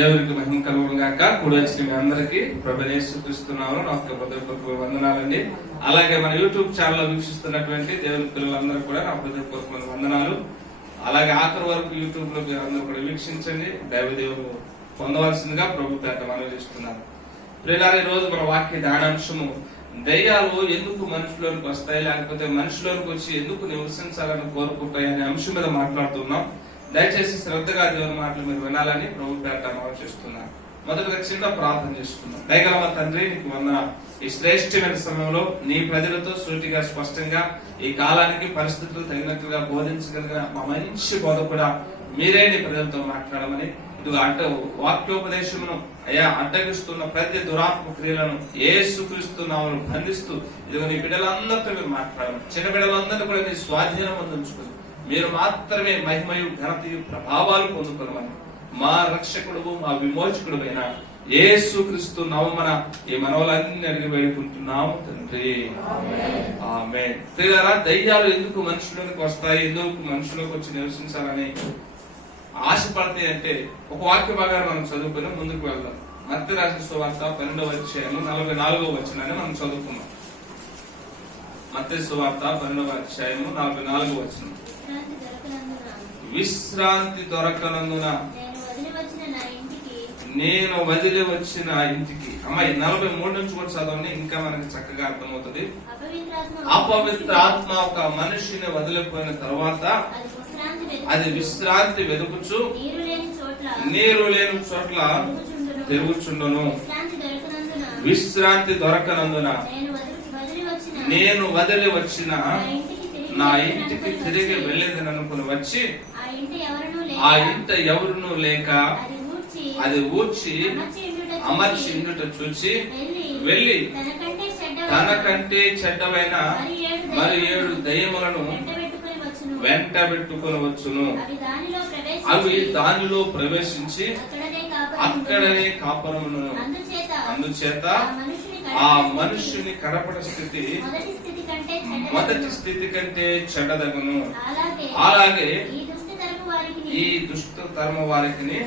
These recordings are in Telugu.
దేవునికి మహిమ కలుగును గాక. కూడి వచ్చిన మీ అందరికీ ప్రభువైన యేసుక్రీస్తునామములో నా యొక్క హృదయపూర్వక వందనాలండి. అలాగే మన యూట్యూబ్ ఛానల్ వీక్షిస్తున్నటువంటి దేవుని పిల్లలందరూ కూడా నా హృదయపూర్వక వందనాలు. అలాగే ఆఖరి వరకు యూట్యూబ్ లో మీరు అందరూ కూడా వీక్షించండి, దైవదేవులు పొందవలసిందిగా ప్రభు పేట మనవి చేస్తున్నారు. ప్రియులారా, ఈ రోజు మన వాక్య ధ్యానాంశము దయ్యాలు ఎందుకు మనుషులోనికి వస్తాయి, లేకపోతే మనుషులోనికి వచ్చి ఎందుకు నివసించాలని కోరుకుంటాయి అనే అంశం మీద మాట్లాడుతున్నాం. దయచేసి శ్రద్ధగా దేవుని మాటలు మీరు వినాలని ప్రభు పేట మనవి చేస్తున్నాను. మొదటగా చిన్న ప్రార్థన చేసుకున్నాం. దయగల మా తండ్రి, నీకు వందనాలు. ఈ శ్రేష్టమైన సమయంలో నీ ప్రజలతో సూటిగా స్పష్టంగా ఈ కాలానికి పరిస్థితులు తగినట్లుగా బోధించగలిగిన మా మంచి బోధ కూడా మీరే నీ ప్రజలతో మాట్లాడమని, ఇదిగో వాక్యోపదేశమును అయ్యా అడ్డగిస్తున్న ప్రతి దురాత్మ క్రియలను యేసుక్రీస్తు నామములో బంధిస్తూ ఇదిగో నీ బిడ్డలందరితో మీరు మాట్లాడమని, చిన్న బిడ్డలందరినీ కూడా నీ స్వాధీనం అందించుకుని మీరు మాత్రమే మహిమయు ఘనతయు ప్రభావాలు పొందుకోమని మా రక్షకుడు మా విమోచకుడు అయిన యేసుక్రీస్తు నామమున ఈ మనవులన్నీ అడిగి వేడుకుంటున్నాము తండ్రి, ఆమేన్. ప్రియులారా, దయ్యాలు ఎందుకు మనుషులకు వస్తాయి, ఎందుకు మనుషులకు వచ్చి నివసించాలని ఆశపడతాయి అంటే ఒక వాక్య భాగాన్ని మనం చదువుకుని ముందుకు వెళ్దాం. మత్తయి రాసిన సువార్త 12వ అధ్యాయము 44వ వచనాన్ని మనం చదువుకున్నాం. మత్తయి సువార్త 12వ అధ్యాయము 44వ వచనం. విశ్రాంతి దొరకనందున నేను వదిలి వచ్చిన ఇంటికి. అమ్మాయి 43 నుంచి కూడా చదవండి, ఇంకా మనకి చక్కగా అర్థమవుతుంది. అపవిత్ర ఆత్మ ఒక మనిషిని వదిలిపోయిన తర్వాత అది విశ్రాంతి వెతుకుచు నీరు లేని చోట్ల తిరుగుచుండును. విశ్రాంతి దొరకనందున నేను వదిలి వచ్చిన నా ఇంటికి తిరిగి వెళ్ళేది అనుకుని వచ్చి ఆ ఇంట ఎవరునూ లేక అది ఊడ్చి అమర్చి ఇండుట చూచి వెళ్ళి తనకంటే చెడ్డవైన మరి 7 దయ్యములను వెంట పెట్టుకుని వచ్చును. అవి దానిలో ప్రవేశించి అక్కడనే కాపురమును. అందుచేత ఆ మనుష్యుని కడపడ స్థితి మొదటి స్థితి కంటే చెడ్డదగును. అలాగే ఈ దుష్ట తరము వారికి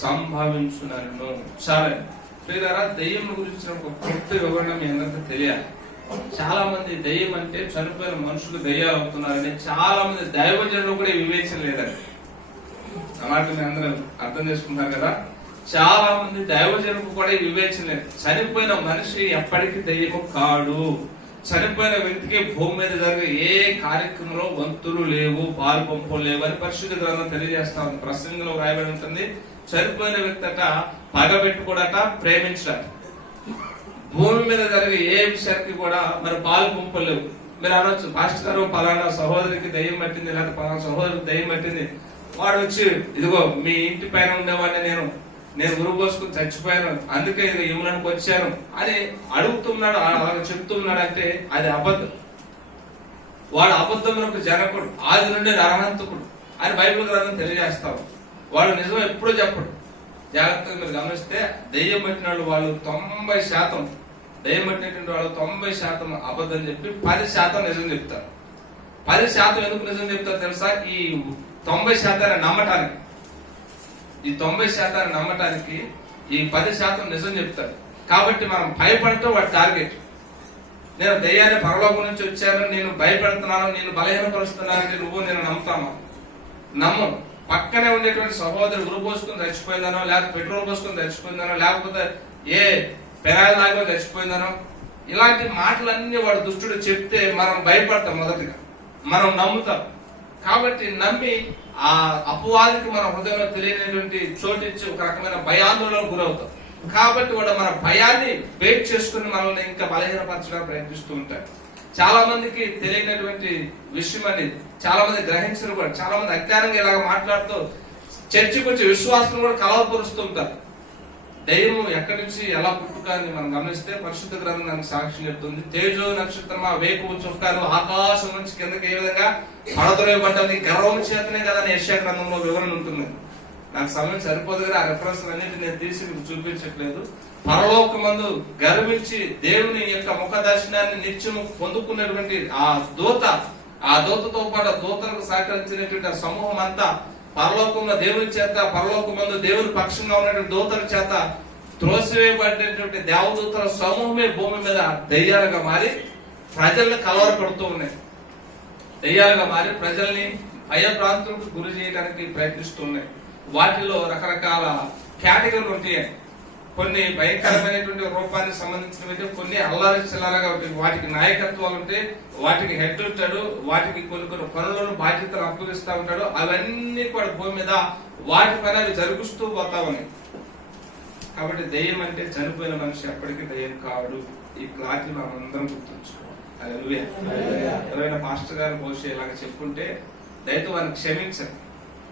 సంభవించునను. సరే ప్రియులారా, దెయ్యం గురించి ఒక కొత్త వివరణ మీ అందరికీ తెలియాలి. చాలా మంది దెయ్యం అంటే చనిపోయిన మనుషులు దెయ్యాలు అవుతున్నారని, చాలా మంది దైవజనులు కూడా వివేచన లేదని ఆ మాట మీ అందరూ అర్థం చేసుకుంటారు కదా. చాలా మంది దైవజనులకు కూడా వివేచన లేదు. చనిపోయిన మనిషి ఎప్పటికీ దెయ్యము కాడు. చనిపోయిన వ్యక్తికి భూమి మీద జరిగే ఏ కార్యక్రమంలో వంతులు లేవు, పాలు పంపులు లేవు అని పరిశుద్ధ గ్రంథం తెలియజేస్తా ఉంది. ప్రసంగంలో రాయబడి ఉంటుంది, చనిపోయిన వ్యక్తి అట పగబెట్టుకోడట, ప్రేమించడట. భూమి మీద జరిగే ఏ విషయానికి కూడా మరి పాలు పంపులు లేవు. మీరు అనొచ్చు, పాస్టర్ గారు పలానా సహోదరికి దయ్యం పట్టింది, లేకపోతే పలానా సహోదరికి దయ్యం పట్టింది. వాడు వచ్చి ఇదిగో మీ ఇంటి పైన ఉండేవాడిని నేను ఉరుగు పోసుకుని చచ్చిపోయాను, అందుకే ఇది ఇవ్వడానికి వచ్చాను అని అడుగుతున్నాడు, అలా చెప్తున్నాడు అంటే అది అబద్ధం. వాడు అబద్ధములకు జనకుడు, ఆది నుండి నరహంతకుడు అని బైబిల్ గ్రంథం తెలియజేస్తావు. వాడు నిజం ఎప్పుడూ చెప్పడు. జాగ్రత్తగా మీరు గమనిస్తే దెయ్యం పట్టిన వాళ్ళు 90%, దెయ్యం పట్టినటువంటి వాళ్ళు 90% అబద్ధం చెప్పి 10% నిజం చెప్తారు. 10% ఎందుకు నిజం చెప్తారు తెలుసా? ఈ 90% నమ్మటానికి, ఈ 90% నమ్మటానికి ఈ 10% నిజం చెప్తారు. కాబట్టి మనం భయపడటం వాడి టార్గెట్. నేను దయ్యాన్ని పరలోకం నుంచి వచ్చాను, నేను భయపెడుతున్నాను, నేను బలహీనపరుస్తున్నానంటే నువ్వు నేను నమ్ముతాను? నమ్మను. పక్కనే ఉండేటువంటి సహోదరుడు ఉరు పోసుకుని చచ్చిపోయిందనో, లేకపోతే పెట్రోల్ పోసుకుని చచ్చిపోయిందనో, లేకపోతే ఏ పెరాయిల్ లాగా చచ్చిపోయిందనో, ఇలాంటి మాటలన్నీ వాడు దుష్టుడు చెప్తే మనం భయపడతాం. మొదటిగా మనం నమ్ముతాం. కాబట్టి నమ్మి ఆ అపవాదికి మన హృదయంలో తెలియనటువంటి చోటిచ్చి ఒక రకమైన భయాందోళనకు గురవుతాం. కాబట్టి వాడు మన భయాన్ని బేట్ చేసుకుని మనల్ని ఇంకా బలహీనపరచడానికి ప్రయత్నిస్తూ ఉంటారు. చాలా మందికి తెలియనటువంటి విషయం అనేది, చాలా మంది గ్రహించరు కూడా. చాలా మంది అజ్ఞానంగా ఇలాగ మాట్లాడుతూ చర్చకు వచ్చి విశ్వాసం కూడా కలవపరుస్తూ ఉంటారు. దైవం ఎక్కడి నుంచి ఎలా పుట్టుకాన్ని మనం గమనిస్తే పరిశుద్ధ గ్రంథం దానికి సాక్ష్యం చెప్తుంది. తేజో నక్షత్రమా వేకువ చుక్కాలు ఆకాశం నుంచి కిందకి ఏ విధంగా పడద్రోయబడ్డాన్ని గర్వం చేతనే కదా యెషయా గ్రంథంలో వివరణ ఉంటుంది. నాకు సమయం సరిపోదు కదా, ఆ రెఫరెన్స్ అన్నింటి నేను తీసి చూపించట్లేదు. పరలోకమందు గర్వించి దేవుని యొక్క ముఖ దర్శనాన్ని నిత్యము పొందుకున్నటువంటి ఆ దూతతో పాటు దూతలకు సహకరించినటువంటి ఆ సమూహం అంతా పరలోకంలో దేవుని చేత, పరలోకమందు దేవుని పక్షంగా ఉన్నటువంటి దూతల చేత త్రోసివేయబడినటువంటి దేవదూతల సమూహమే భూమి మీద దయ్యాలుగా మారి ప్రజల్ని కలవరపడుతూ ఉన్నాయి. దయ్యాలుగా మారి ప్రజల్ని భయభ్రాంతులకు గురి చేయడానికి ప్రయత్నిస్తున్నాయి. వాటిలో రకరకాల కేటగిరీలు ఉంటాయి. కొన్ని భయంకరమైనటువంటి రూపానికి సంబంధించినవి, కొన్ని అల్లారి చిల్లరగా ఉంటాయి. వాటికి నాయకత్వాలు ఉంటాయి, వాటికి హెడ్ ఉంటాడు, వాటికి కొన్ని కొన్ని పనులను బాధ్యతలు అప్పగిస్తూ ఉంటాడు. అవన్నీ కూడా భూమి మీద వాటి పని అవి జరుగుతూ పోతా ఉన్నాయి. కాబట్టి దయ్యం అంటే చనిపోయిన మనిషి ఎప్పటికీ దయ్యం కావడు. ఈ క్లారిటీ మనం అందరం గుర్తుంచుకోవాలి. ఎవరైనా పాస్టర్ గారు బహుశా ఇలాగ చెప్పుకుంటే దయతో వారిని క్షమించండి.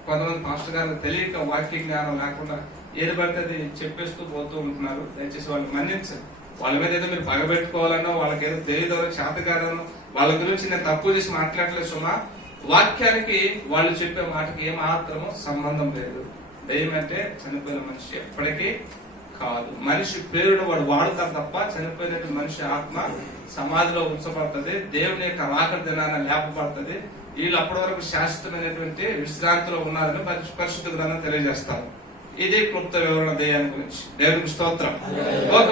కొంతమంది పాస్టర్ గారు తెలియక వాక్య జ్ఞానం లేకుండా ఏది పడితే అది చెప్పేస్తూ పోతూ ఉంటున్నారు. దయచేసి వాళ్ళని మన్నించండి. వాళ్ళ మీద ఏదో మీరు పగబెట్టుకోవాలనో, వాళ్ళకి ఏదో తెలియదో చేత కాదనో వాళ్ళ గురించి నేను తప్పు చేసి మాట్లాడలేదు సుమా. వాక్యానికి వాళ్ళు చెప్పే మాటకి ఏమాత్రమో సంబంధం లేదు. దయ్యం అంటే చనిపోయిన మనిషి ఎప్పటికీ కాదు. మనిషి పేరును వాడు వాడుతారు తప్ప చనిపోయినటువంటి మనిషి ఆత్మ సమాధిలో ఉంచబడుతుంది. దేవుని యొక్క రాకడ దినాన లేపబడుతుంది. వీళ్ళు అప్పటి వరకు శాశ్వతమైనటువంటి విశ్రాంతిలో ఉన్నారని పరిశుద్ధ గ్రంథం తెలియజేస్తారు. ఇది క్లుప్త వివరణ దయ్యాన్ని గురించి. దేవునికి స్తోత్రం.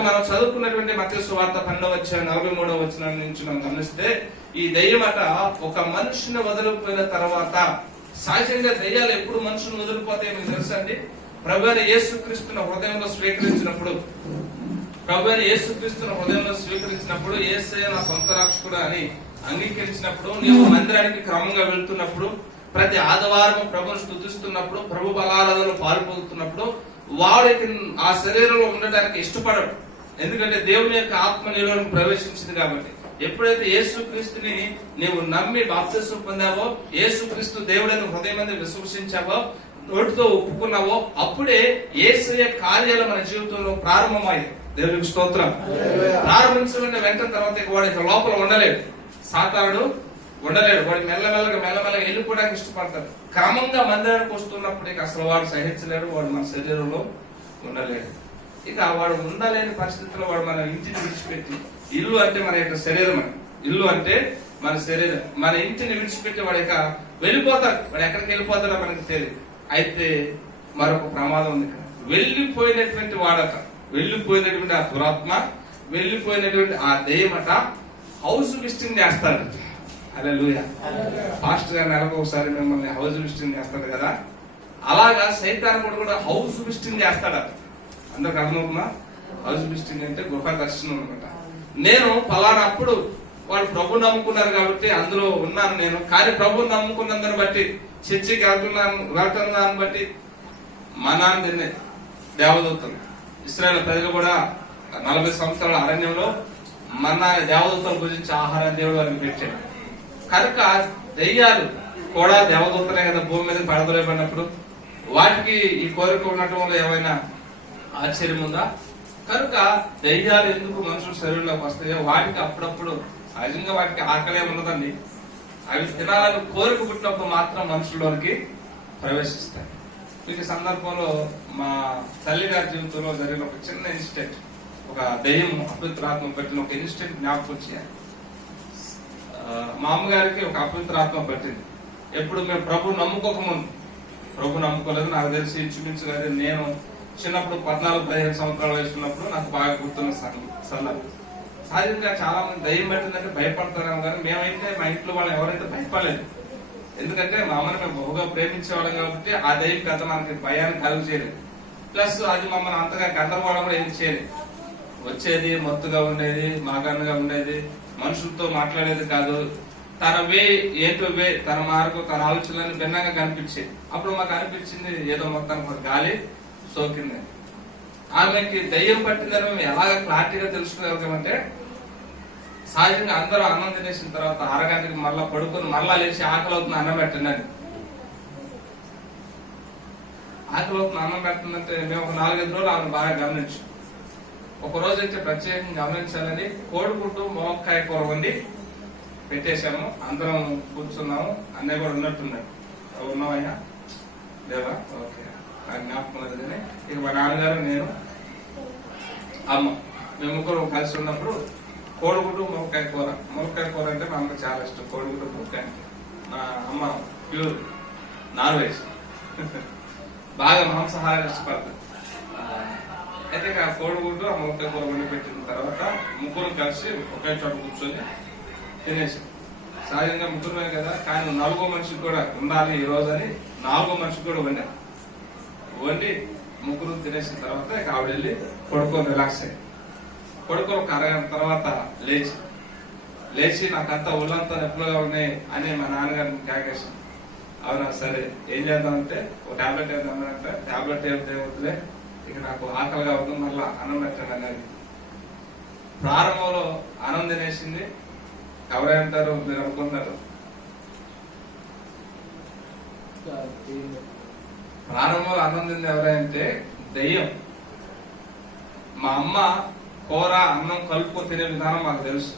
మనం చదువుకున్నటువంటి మత్తయి సువార్త 12వ అధ్యాయం 43వ వచనం నుంచి మనం గమనిస్తే, ఈ దయ్యం అట ఒక మనిషిని వదిలిపోయిన తర్వాత, సహజంగా దయ్యాలు ఎప్పుడు మనుషులు వదిలిపోతాయి మీకు తెలుసా అండి? ప్రభువైన యేసుక్రీస్తును హృదయంలో స్వీకరించినప్పుడు, యేసయ్య నా సొంత రక్షకుడు అని అంగీకరించినప్పుడు, నీవు మందిరానికి క్రమంగా వెళ్తున్నప్పుడు, ప్రతి ఆదివారం ప్రభుని స్తుతిస్తున్నప్పుడు, ప్రభు బలారాధనలో పాల్పొందుతున్నప్పుడు, వాడికి ఆ శరీరంలో ఉండడానికి ఇష్టపడడు. ఎందుకంటే దేవుని యొక్క ఆత్మ నీలోకి ప్రవేశించింది కాబట్టి. ఎప్పుడైతే యేసుక్రీస్తుని నీవు నమ్మి బాప్తిస్మం పొందావో, యేసుక్రీస్తు దేవుడని హృదయం మీద విశ్వసించావో, నోటితో ఒప్పుకున్నావో, అప్పుడే యేసయ్య కార్యాలు మన జీవితంలో ప్రారంభమయ్యాయి. దేవునికి స్తోత్రం. ప్రారంభించిన వెంటనే తర్వాత వాడి లోపల ఉండలేడు, సాతానుడు ఉండలేడు. వాడు మెల్లమెల్లగా వెళ్ళిపోవడానికి ఇష్టపడతాడు. క్రమంగా మందిరానికి వస్తున్నప్పుడు అసలు వాడు సహించలేడు, వాడు మన శరీరంలో ఉండలేడు. ఇక వాడు ఉండలేని పరిస్థితుల్లో వాడు మన ఇంటిని విడిచిపెట్టి, ఇల్లు అంటే మన యొక్క శరీరం, ఇల్లు అంటే మన శరీరం, మన ఇంటిని విడిచిపెట్టి వాడు ఇక వెళ్ళిపోతాడు. వాడు ఎక్కడికి వెళ్ళిపోతాడో మనకి తెలియదు. అయితే మరొక ప్రమాదం ఉంది. వెళ్ళిపోయినటువంటి వాడట, వెళ్ళిపోయినటువంటి ఆ దురాత్మ, వెళ్ళిపోయినటువంటి ఆ దెయ్యమట హౌస్ విజిటింగ్ చేస్తాడు. హల్లెలూయా. పాస్టర్ గారు నెలకు ఒకసారి మిమ్మల్ని హౌస్ విజిటింగ్ చేస్తాడు కదా, అలాగా సైతాను కూడా హౌస్ విజిటింగ్ చేస్తాడట. అందరికి అర్థమవుతుందా? హౌస్ విజిటింగ్ అంటే గృహ దర్శనం అనమాట. నేను పలానా అప్పుడు వాళ్ళు ప్రభు నమ్ముకున్నారు కాబట్టి అందులో ఉన్నాను నేను, కానీ ప్రభు నమ్ముకున్నందుని బట్టి, చర్చికి వెళ్తున్నాను బట్టి మనాన్ని తినే దేవదూతలు, ఇశ్రాయేలు ప్రజలు కూడా 40 సంవత్సరాల అరణ్యంలో మన్నా దేవదూతల గురించి ఆహారం దేవుడు వారికి పెట్టాడు. కనుక దెయ్యాలు కూడా దేవదూతలే కదా భూమి మీద పడదలేబడినప్పుడు. వాటికి ఈ కోరిక ఉండటంలో ఏమైనా ఆశ్చర్యం ఉందా? కనుక దెయ్యాలు ఎందుకు మనుషుల శరీరంలోకి వస్తాయో, వాటికి అప్పుడప్పుడు సహజంగా వాటికి ఆకలే ఉన్నదండి. అవి తినాలని కోరిక పుట్టినప్పుడు మాత్రం మనుషుల్లోనికి ప్రవేశిస్తాయి. ఈ సందర్భంలో మా తల్లి గారి జీవితంలో జరిగిన ఒక చిన్న ఇన్సిడెంట్, ఒక దెయ్యం అపవిత్రాత్మ పెట్టిన ఒక ఇన్సిడెంట్ జ్ఞాపకం చేయాలి. మా అమ్మగారికి ఒక అపవిత్రాత్మ పట్టింది. ఎప్పుడు మేము ప్రభు నమ్ముకోకముందు, ప్రభు నమ్ముకోలేదు, నాకు తెలిసి ఇంచుమించు నేను చిన్నప్పుడు 14-15 సంవత్సరాల వయసు ఉన్నప్పుడు నాకు బాగా గుర్తున్న సందర్భం. సహజంగా చాలా మంది దయ్యం పెట్టిందంటే భయపడతారేమో, కానీ మేమైతే మా ఇంట్లో వాళ్ళు ఎవరైతే భయపడలేదు. ఎందుకంటే మా అమ్మని మేము బహుగా ప్రేమించేవాళ్ళం కాబట్టి ఆ దయ్యం కథ మనకి భయాన్ని కలుగు చేయలేదు. ప్లస్ అది మమ్మల్ని అంతగా గందరగోళం కూడా ఏం చేయలేదు. వచ్చేది మత్తుగా ఉండేది, మాగన్నుగా ఉండేది, మనుషులతో మాట్లాడేది కాదు. తన వే ఏంటో వే, తన మార్గం, తన ఆలోచనలు భిన్నంగా కనిపించేది. అప్పుడు మాకు అనిపించింది ఏదో మొత్తానికి గాలి సోకింది. ఆమెకి దయ్యం పట్టిందని మేము ఎలాగ క్లారిటీగా తెలుసుకోగలిగామంటే, సహజంగా అందరూ అన్నం తినేసిన తర్వాత అరగంటకి మళ్ళా పడుకొని మళ్ళా లేచి ఆకలి అవుతుంది అన్నం పెట్టండి అని. ఆకలి అవుతుంది అన్నం పెట్టందంటే మేము ఒక 4-5 రోజులు ఆమెను బాగా గమనించాం. ఒక రోజు అయితే ప్రత్యేకంగా గమనించాలని కోడిగుడ్డు మునక్కాయ కూర వండి పెట్టేశాము. అందరం కూర్చున్నాము. అన్నయ్య కూడా ఉన్నట్టున్నాడు. ఉన్నావయ్యా? లేవా? ఓకే, నాకు జ్ఞాపకం లేదు. కానీ ఇక మా నాన్నగారు, నేను, అమ్మ, మేము ముగ్గురు కలిసి ఉన్నప్పుడు కోడిగుడ్డు మునక్కాయ కూర. మునక్కాయ కూర అంటే మా అమ్మకి చాలా ఇష్టం. కోడిగుడ్డు మునక్కాయ. మా అమ్మ ప్యూర్ నాన్ వెజ్. బాగా మాంసాహారాలు ఇష్టపడతారు. అయితే ఆ కోడిగుడ్డు ఆ ములక్కాయ కూర వండి పెట్టిన తర్వాత ముగ్గురు కలిసి ఒకే చోట కూర్చొని తినేసి, సహజంగా ముగ్గురుమే కదా, కానీ 4వ మనిషికి కూడా ఉండాలి ఈ రోజు అని 4వ మనిషికి కూడా వండి ముగ్గురు తినేసిన తర్వాత ఇక ఆవిడ వెళ్ళి పడుకొని రిలాక్స్ అయ్యి పడుకొని ఒక అరగంట తర్వాత లేచి నాకంతా ఒళ్ళంతా నొప్పులుగా ఉన్నాయి అని మా నాన్నగారిని కేకేసాను. అవునా సరే ఏం చేద్దామంటే ఒక టాబ్లెట్ వేద్దామంటే టాబ్లెట్ ఏమవుతుందిలే, ఇక నాకు ఆకలిగా ఉంది, మళ్ళా అన్నం పెట్టండి అన్నది. ప్రారంభంలో అన్నం తినేసింది. ఎవరేంటారు మీరు అనుకుంటున్నారు? ప్రారంభంలో అన్నం తింది ఎవరంటే దెయ్యం. మా అమ్మ కూర అన్నం కలుపుకొని తినే విధానం మాకు తెలుసు,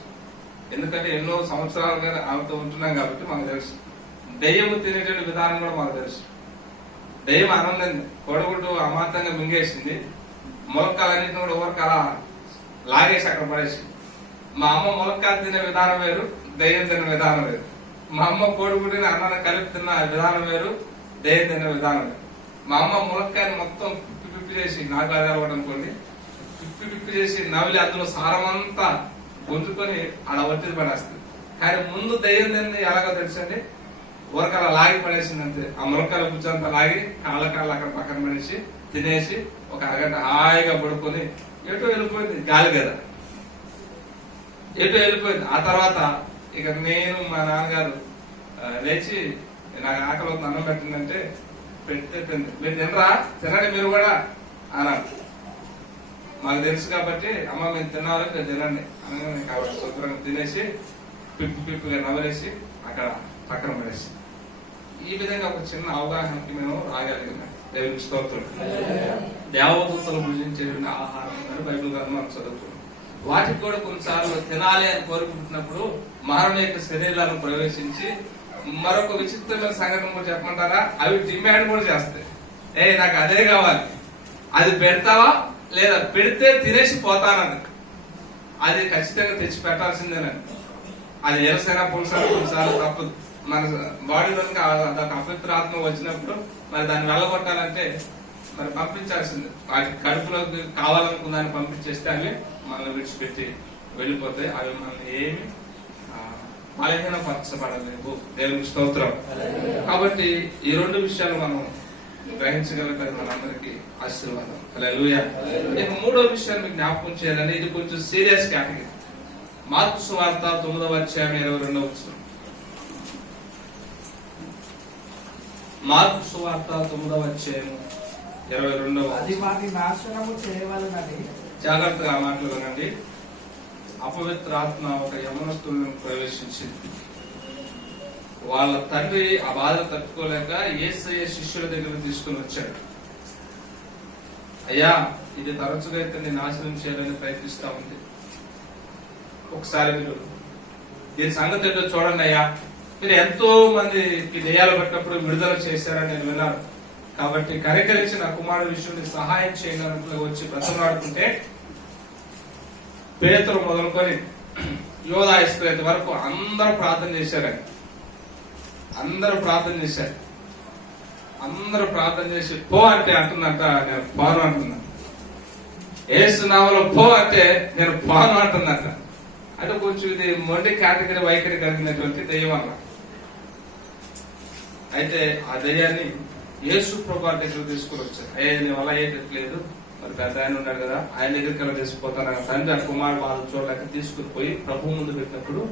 ఎందుకంటే ఎన్నో సంవత్సరాలుగా ఆమెతో ఉంటున్నాం కాబట్టి మాకు తెలుసు. దెయ్యం తినేటువంటి విధానం కూడా మాకు తెలుసు. దెయ్యం అన్నం తింది, కొడుగుడ్డు అమాంతంగా మింగేసింది, ములక్కాలన్నింటిని కూడా ఊరకలా లాగేసి అక్కడ పడేసింది. మా అమ్మ ములక్కాయలు తినే విధానం వేరు, దెయ్యం తినే విధానం వేరు. మా అమ్మ కోడిగుడ్డిని అన్నాన్ని కలిపి తిన్న విధానం వేరు, దెయ్యం తినే విధానం వేరు. మా అమ్మ ములక్కాయని మొత్తం పిప్పి చేసి, నాకు అది అలవాటు అనుకోండి, పిప్పి చేసి నవిలి అందులో సారమంతా గుంజుకొని ఆడ ఒత్తిడి పడేస్తుంది. కానీ ముందు దెయ్యం తింది ఎలాగో తెలుసండి, ఊరకాల లాగి పడేసింది అంతే. ఆ ములక్కాయల కూర్చొంతా లాగి కాళ్ళ అక్కడ పక్కన పడేసి తినేసి ఒక అరగంట హాయిగా పడుకొని ఎటో వెళ్ళిపోయింది, గాలి కదా ఎటో వెళ్ళిపోయింది. ఆ తర్వాత ఇక నేను మా నాన్నగారు లేచి నాకు ఆకలి అవుతుంది అన్నం పెట్టిందంటే పెడితే తింది. మీరు తినరా, తినండి మీరు కూడా అన్నారు. మాకు తెలుసు కాబట్టి అమ్మ మేము తినాలి మీరు తినండి అనగానే కాబట్టి శుభ్రంగా తినేసి పిప్పిగా నవలేసి అక్కడ పక్కన పడేసి, ఈ విధంగా ఒక చిన్న అవగాహనకి మేము రాగలిగినాం. దేవునికి స్తోత్రం. దేవదూతలు భుజించే ఆహారం అని బైబిల్ గ్రంథం మనం చదువుతున్నాం. వాటికి కూడా కొన్నిసార్లు తినాలి అని కోరుకుంటున్నప్పుడు మానవ యొక్క శరీరాలను ప్రవేశించి మరొక విచిత్రమైన సంఘటన కూడా చెప్పమంటారా, అవి డిమాండ్ కూడా చేస్తాయి. నాకు అదే కావాలి, అది పెడతావా లేదా, పెడితే తినేసి పోతానని. అది ఖచ్చితంగా తెచ్చి పెట్టాల్సిందేనండి. అది ఎలసైనా పులుసైనా కొన్నిసార్లు తప్పదు. మన బాడీలోకి అదొక అపవిత్రాత్మ వచ్చినప్పుడు మరి దాన్ని వెళ్ళగొట్టాలంటే మరి పంపించాల్సింది. వాటి కడుపులోకి కావాలనుకున్న దాన్ని పంపించేస్తే అవి మనల్ని విడిచిపెట్టి వెళ్ళిపోతాయి. అవి మనల్ని ఏమి బలహీనపరచబడలేవు. దేవునికి స్తోత్రం. కాబట్టి ఈ 2 విషయాలు మనం గ్రహించగలిగితే మనందరికీ ఆశీర్వాదం. హల్లెలూయా. ఇక 3వ విషయాన్ని మీకు జ్ఞాపకం చేయాలని, ఇది కొంచెం సీరియస్ కేటగిరీ. మార్కు సువార్త 9వ అధ్యాయం 22వ వచనం. మార్కు సువార్త 9వ అధ్యాయం 22వ వచనం. జాగ్రత్తగా మాటలు వినండి. అపవిత్ర ఆత్మ ఒక యవనస్తులను ప్రవేశించింది. వాళ్ళ తండ్రి ఆ బాధ తట్టుకోలేక యేసయ్య శిష్యుల దగ్గర తీసుకుని వచ్చాడు. అయ్యా, ఇది తరచుగా ఇతన్ని నాశనం చేయాలని ప్రయత్నిస్తా ఉంది. ఒకసారి మీరు దీని సంగతి ఏంటో చూడండి అయ్యా. మీరు ఎంతో మందికి దెయ్యాలు పట్టినప్పుడు విడుదల చేశారని నేను విన్నాను. కాబట్టి కనికరించి నా కుమారుడి విషయంలో సహాయం చేయడానికి వచ్చి బ్రతమాడుతుంటే పేతురు మొదలుకొని యోధా ఇస్కరియోతు వరకు అందరూ ప్రార్థన చేశారు. అందరూ ప్రార్థన చేసి పో అంటే అంటున్నట్ట, నేను పోను అంటున్నాను. యేసు నామములో పో అంటే నేను పోను అంటున్నట్ట. అంటే కొంచెం ఇది మొండి కేటగిరీ వైఖరి కలిగినటువంటి దెయ్యం అన్న. అయితే ఆ దెయ్యాన్ని యేసు ప్రభువు దగ్గర తీసుకుని వచ్చారు. నీ వల్ల అయ్యేటట్లేదు, మరి పెద్ద ఆయన ఉన్నాడు కదా, ఆయన దగ్గరికి వెళ్ళి తీసుకుపోతాను. తండ్రి ఆ కుమారుడు వాళ్ళు చూడలేక తీసుకుని పోయి ప్రభు ముందు పెట్టినప్పుడు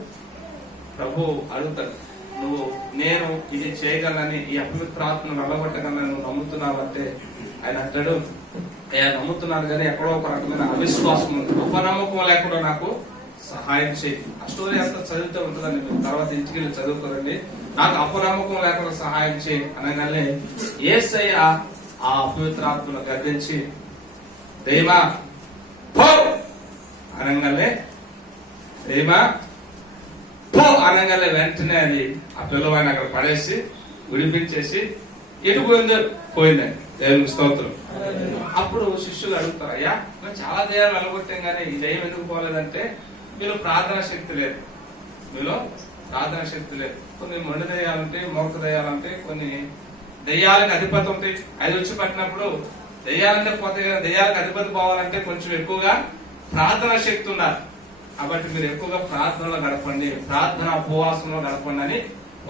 ప్రభు అడుగుతాడు, నువ్వు నేను ఇది చేయగలనని, ఈ అపవిత్రాత్మను వెళ్ళగొట్టగలని నువ్వు నమ్ముతున్నావంటే ఆయన అంటాడు, నమ్ముతున్నాను కానీ ఎక్కడో ఒక రకమైన అవిశ్వాసం ఉంది, అపనమ్మకం లేకుండా నాకు సహాయం చేయి. ఆ స్టోరీ అంతా చదివితే ఉంటుందండి, మీరు తర్వాత ఇంటికి వెళ్ళి చదువుకోరండి. నాకు అపనమ్మకం లేకుండా సహాయం చేయి అనగానే యేసయ్య ఆ అపవిత్రాత్మను గర్దించి దైవా పో అనగానే, దైవా పో అనగానే వెంటనే అది ఆ పిల్లవాడిని అక్కడ పడేసి విడిపించేసి ఎటు పోయిందండి. దేవునికి స్తోత్రం. అప్పుడు శిష్యులు అడుగుతారు, అయ్యా మేము చాలా దయ్యాలు వెళ్ళగొట్టాం కానీ ఈ దయ్యం ఎందుకు పోలేదంటే మీలో ప్రార్థన శక్తి లేదు, కొన్ని మొండి దయ్యాలంటే మొరక దయ్యాలంటే కొన్ని దెయ్యాలకు అధిపతి ఉంటాయి, అది వచ్చి పట్టినప్పుడు దెయ్యాలంటే పోతే కదా, దెయ్యాలకు అధిపతి పోవాలంటే కొంచెం ఎక్కువగా ప్రార్థనా శక్తి ఉండాలి. కాబట్టి మీరు ఎక్కువగా ప్రార్థనలో గడపండి, ప్రార్థన ఉపవాసంలో గడపండి అని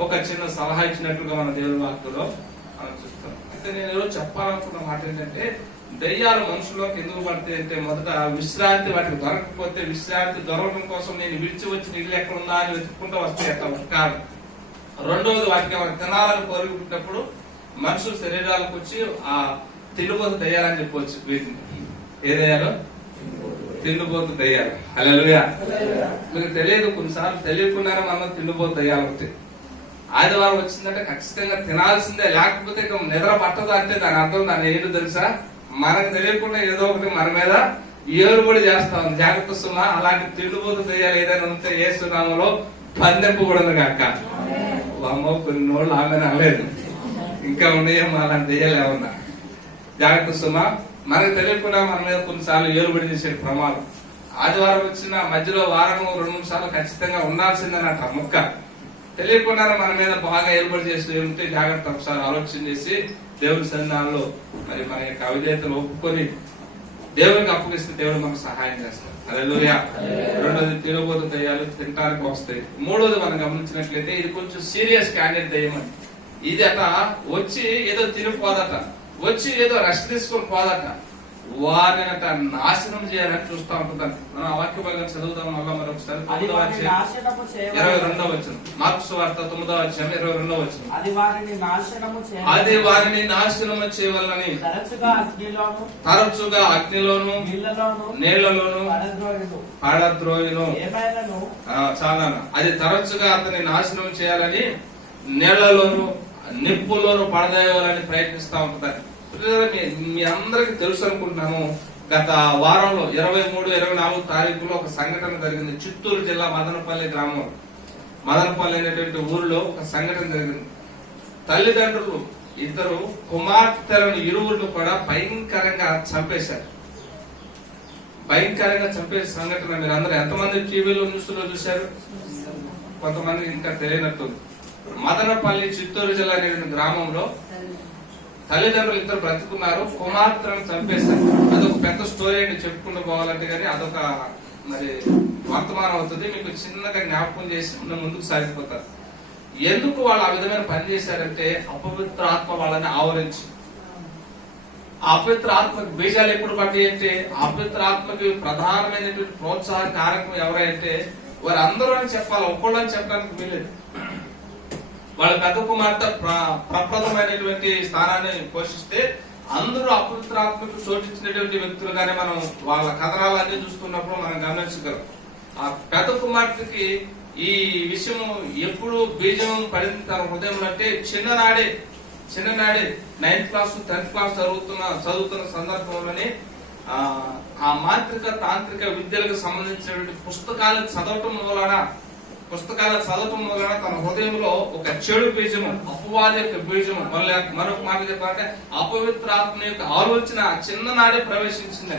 ఒక చిన్న సలహా ఇచ్చినట్లుగా మన దేవుని వాక్యంలో మనం చూస్తాం. అయితే నేను ఈరోజు చెప్పాలనుకున్న మాట ఏంటంటే, దెయ్యాలు మనుషుల్లోకి ఎందుకు పడతాయి అంటే, మొదట విశ్రాంతి వాటికి దొరకకపోతే, విశ్రాంతి దొరకడం కోసం నేను విడిచి వచ్చిన ఇల్లు ఎక్కడ ఉందా అని వెతుక్కుంటూ వస్తాయి అట్లా కాదు. రెండవది వాటికి తినాలని కోరుకుంటున్నప్పుడు మనుషుల శరీరాలకు వచ్చి ఆ తిండిపోతు దయ్యాలని చెప్పవచ్చు. వీటిని ఏ దయ్యాలు? తిండిపోతు దయ్యాలు. హల్లెలూయా. మీకు తెలియదు, కొన్నిసార్లు తెలియకుండానే మనం తిండిపోతు దయ్యాలు అవుతాయి. ఆదివారం వచ్చిందంటే ఖచ్చితంగా తినాల్సిందే, లేకపోతే ఇక నిద్ర పట్టదు అంటే దాని అర్థం దాని ఏంటో తెలుసా? మనకు తెలియకుండా ఏదో ఒకటి మన మీద ఏలు కూడా చేస్తా ఉంది. జాగ్రత్త సుమా, అలాంటి తిండిపోతు దయ్యాలు ఏదైనా ఉంటే యేసు నామములో బంధింపకూడదు కాక. అమ్మో కొన్ని నోళ్ళు ఆమెను అనలేదు, ఇంకా ఉన్నాయేమో అలాంటి దయ్యాలు ఏమన్నా. జాగ్రత్త సుమా, మనకు తెలియకుండా మన మీద కొన్నిసార్లు ఏలుబడి చేసే ప్రమాదం. ఆదివారం వచ్చిన మధ్యలో వారం 2-3 సార్లు ఖచ్చితంగా ఉండాల్సిందన్నట్టు ఆ ముక్క. తెలియకుండా మన మీద బాగా ఏర్పాటు చేసి ఉంటే జాగ్రత్త ఒకసారి ఆలోచన చేసి దేవుని సన్నిధానంలో మరి మన యొక్క అవిధేయతను ఒప్పుకొని దేవునికి అప్పగిస్తే దేవుడు మనకు సహాయం చేస్తాడు. హల్లెలూయా. రెండోది తినబోతు దయ్యాలు తినడానికి వస్తాయి. మూడోది మనం గమనించినట్లయితే ఇది కొంచెం సీరియస్ క్యాండిడేట్ దయ్యం అని. ఇది అట వచ్చి ఏదో తినిపోదట, వచ్చి ఏదో రెస్ట్ తీసుకొని పోదట, వారిని అట నాశనం చేయాలని చూస్తా ఉంటుందని. మనం ఆ వాక్య భాగం చదువుతాం మళ్ళా మరొకసారి. 22వ వచనం, మార్కు సువార్త 9వ అధ్యాయం 22వ వచనం. అది వారిని నాశనము చేయవలనని తరచుగా అగ్నిలోను నీళ్లలోను పడద్రోయును. చాలా అది తరచుగా అతన్ని నాశనం చేయాలని నీళ్లలోను నిప్పుల్లోను పడదేయాలని ప్రయత్నిస్తా ఉంటుందని. మీ అందరికి తెలుసు అనుకుంటున్నాము, గత వారంలో 23-24 తారీఖులో ఒక సంఘటన జరిగింది. చిత్తూరు జిల్లా మదనపల్లి గ్రామం, మదనపల్లి అనేటువంటి ఊరిలో ఒక సంఘటన జరిగింది. తల్లిదండ్రులు ఇద్దరు కుమార్తెలను ఇరువురు కూడా భయంకరంగా చంపేశారు. భయంకరంగా చంపే సంఘటన మీరు అందరూ ఎంతమంది టీవీలో న్యూస్ లో చూశారు? కొంతమంది ఇంకా తెలియనట్టు. మదనపల్లి చిత్తూరు జిల్లా అనే గ్రామంలో తల్లిదండ్రులు ఇద్దరు బ్రతుకున్నారు, కుమార్తెలను చంపేశారు. అదొక పెద్ద స్టోరీ అని చెప్పుకుంటూ పోవాలంటే కానీ అదొక మరి వర్తమానం అవుతుంది. మీకు చిన్నగా జ్ఞాపకం చేసి ముందుకు సాగిపోతారు. ఎందుకు వాళ్ళు ఆ విధమైన పని చేశారంటే, అపవిత్ర ఆత్మ వాళ్ళని ఆవరించి. ఆ అపవిత్ర ఆత్మకి బీజాలు ఎప్పుడు పడ్డాయి అంటే, అపవిత్ర ఆత్మకి ప్రధానమైనటువంటి ప్రోత్సాహ కారకం ఎవరైతే వారు అందరూ అని చెప్పాలి, ఒక్కళ్ళని చెప్పడానికి వీలేదు. వాళ్ళ పెద్ద కుమార్తె ప్రప్రదమైనటువంటి స్థానాన్ని పోషిస్తే అందరూ అపవిత్రాత్మకు చోటించినటువంటి వ్యక్తులుగానే మనం వాళ్ళ కథనాలన్నీ చూస్తున్నప్పుడు మనం గమనించగలం. ఆ పెద్ద కుమార్తెకి ఈ విషయం ఎప్పుడు బీజం పడింది తన హృదయంలో అంటే, చిన్ననాడే 9th క్లాస్ 10th క్లాస్ చదువుతున్న సందర్భంలోనే ఆ మాంత్రిక తాంత్రిక విద్యలకు సంబంధించినటువంటి పుస్తకాలను చదవటం మూలన తన హృదయంలో ఒక చెడు బీజము, అపవాది యొక్క బీజము, మరొక మాట చెప్పాలంటే అపవిత్ర ఆత్మ యొక్క ఆలోచన చిన్ననాడే ప్రవేశించింది.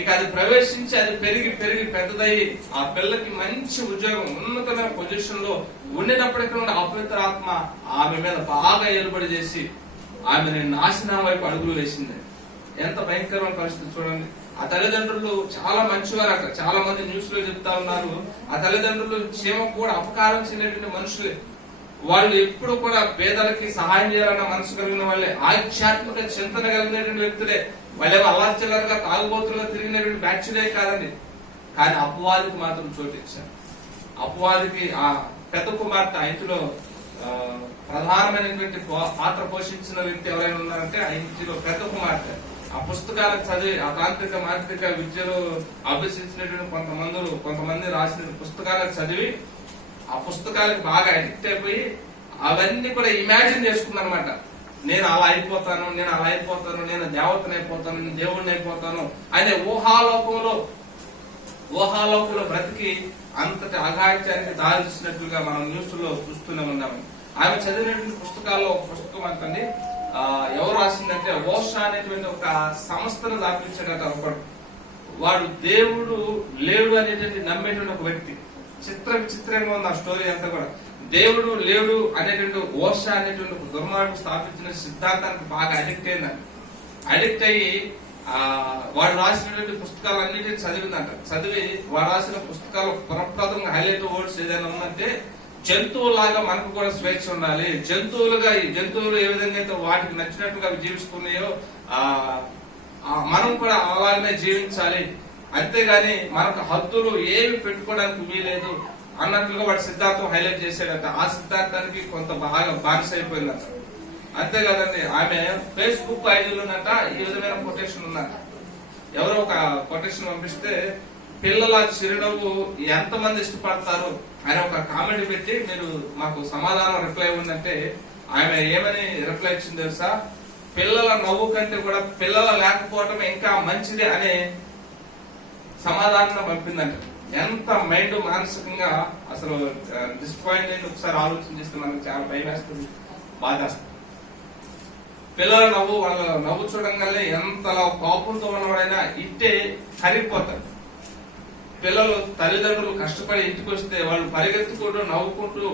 ఇక అది ప్రవేశించి అది పెరిగి పెద్దదయ్యి ఆ పిల్లకి మంచి ఉద్యోగం, ఉన్నతమైన పొజిషన్ లో ఉండినప్పటికీ అపవిత్ర ఆత్మ ఆమె మీద బాగా ఏలుబడి చేసి ఆమెని నాశనం వైపు అడుగులు వేసింది. ఎంత భయంకరమైన పరిస్థితి చూడండి. ఆ తల్లిదండ్రులు చాలా మంచివారట. చాలా మంది న్యూస్ లో చెప్తా ఉన్నారు, ఆ తల్లిదండ్రులు క్షేమం కూడా అపకారం చేయనటువంటి మనుషులే. వాళ్ళు ఎప్పుడు కూడా పేదలకి సహాయం చేయాలన్న మనసు కలిగిన వాళ్ళే, ఆధ్యాత్మిక చింతన కలిగినటువంటి వ్యక్తులే. వాళ్ళేమో అల్లాచిల్లరగా తాగుబోతులుగా తిరిగినటువంటి బ్యాచ్లే కాదండి. కానీ అపవాదికి మాత్రం చోటిచ్చారు. అపవాదికి ఆ పెద్ద కుమార్తె ఆ ఇంటిలో ప్రధానమైనటువంటి పాత్ర పోషించిన వ్యక్తి ఎవరైనా ఉన్నారంటే ఆ ఇంటిలో పెద్ద కుమార్తె. ఆ పుస్తకాలను చదివి ఆ తాంత్రిక మాంత్రిక విద్యలో అభ్యసించినటువంటి కొంతమంది రాసిన పుస్తకాలను చదివి ఆ పుస్తకాలకు బాగా అడిక్ట్ అయిపోయి అవన్నీ కూడా ఇమాజిన్ చేసుకున్నారన్నమాట. నేను అలా అయిపోతాను, నేను దేవతను అయిపోతాను, నేను దేవుడిని అయిపోతాను అనే ఊహాలోకంలో బ్రతికి అంతటి అఘాయిత్యానికి దారి తీసినట్లుగా మనం న్యూస్ లో చూస్తూనే ఉన్నాము. ఆమె చదివినటువంటి పుస్తకాల్లో ఒక పుస్తకం అంటండి, ఎవరు రాసిందంటే ఓషా అనేటువంటి ఒక సంస్థను స్థాపించాడట ఒకడు. వాడు దేవుడు లేడు అనేటువంటి నమ్మేటువంటి ఒక వ్యక్తి. చిత్రంగా ఉంది ఆ స్టోరీ అంతా కూడా. దేవుడు లేడు అనేటువంటి ఓష అనేటువంటి ఒక దుర్మార్గం స్థాపించిన సిద్ధాంతానికి బాగా అడిక్ట్ అయిందంట. అడిక్ట్ అయ్యి వాడు రాసినటువంటి పుస్తకాలన్నిటిని చదివిందంట. చదివి వాడు రాసిన పుస్తకాలు పురప్రదంగా హైలైట్ వర్డ్స్ ఏదైనా ఉందంటే, జంతువులాగా మనకు కూడా స్వేచ్ఛ ఉండాలి, జంతువులు ఏ విధంగా అయితే వాటికి నచ్చినట్టుగా జీవిస్తున్నాయో మనం కూడా అలాగనే జీవించాలి, అంతేగాని మనకు హద్దులు ఏమి పెట్టుకోవడానికి వీలేదు అన్నట్లుగా వాటి సిద్ధాంతం హైలైట్ చేశాడట. ఆ సిద్ధాంతానికి కొంత బాగా బానిస అయిపోయిందట. అంతేకాదండి, ఆమె ఫేస్బుక్ ఐడీలోనట ఈ విధమైన కొటేషన్ ఉందంట. ఎవరో ఒక కొటేషన్ పంపిస్తే, పిల్లల చిరునవ్వు ఎంతమంది ఇష్టపడతారు అని ఒక కామెంట్ పెట్టి మీరు మాకు సమాధానం రిప్లై ఉందంటే, ఆమె ఏమని రిప్లై ఇచ్చింది తెలుసా? పిల్లల నవ్వు కంటే కూడా పిల్లల లేకపోవటం ఇంకా మంచిది అనే సమాధానం పంపిందంట. ఎంత మైండ్ మానసికంగా అసలు డిస్పాయింట్ అయింది ఒకసారి ఆలోచన చేస్తే మనకు చాలా భయం వేస్తుంది, బాధేస్తుంది. పిల్లల నవ్వు, వాళ్ళ నవ్వు చూడంగానే ఎంతలా కోపంతో ఉన్నవాడైనా ఇట్టే కరిగిపోతారు. పిల్లలు తల్లిదండ్రులు కష్టపడి ఇంటికి వస్తే వాళ్ళు పరిగెత్తుకుంటూ నవ్వుకుంటూ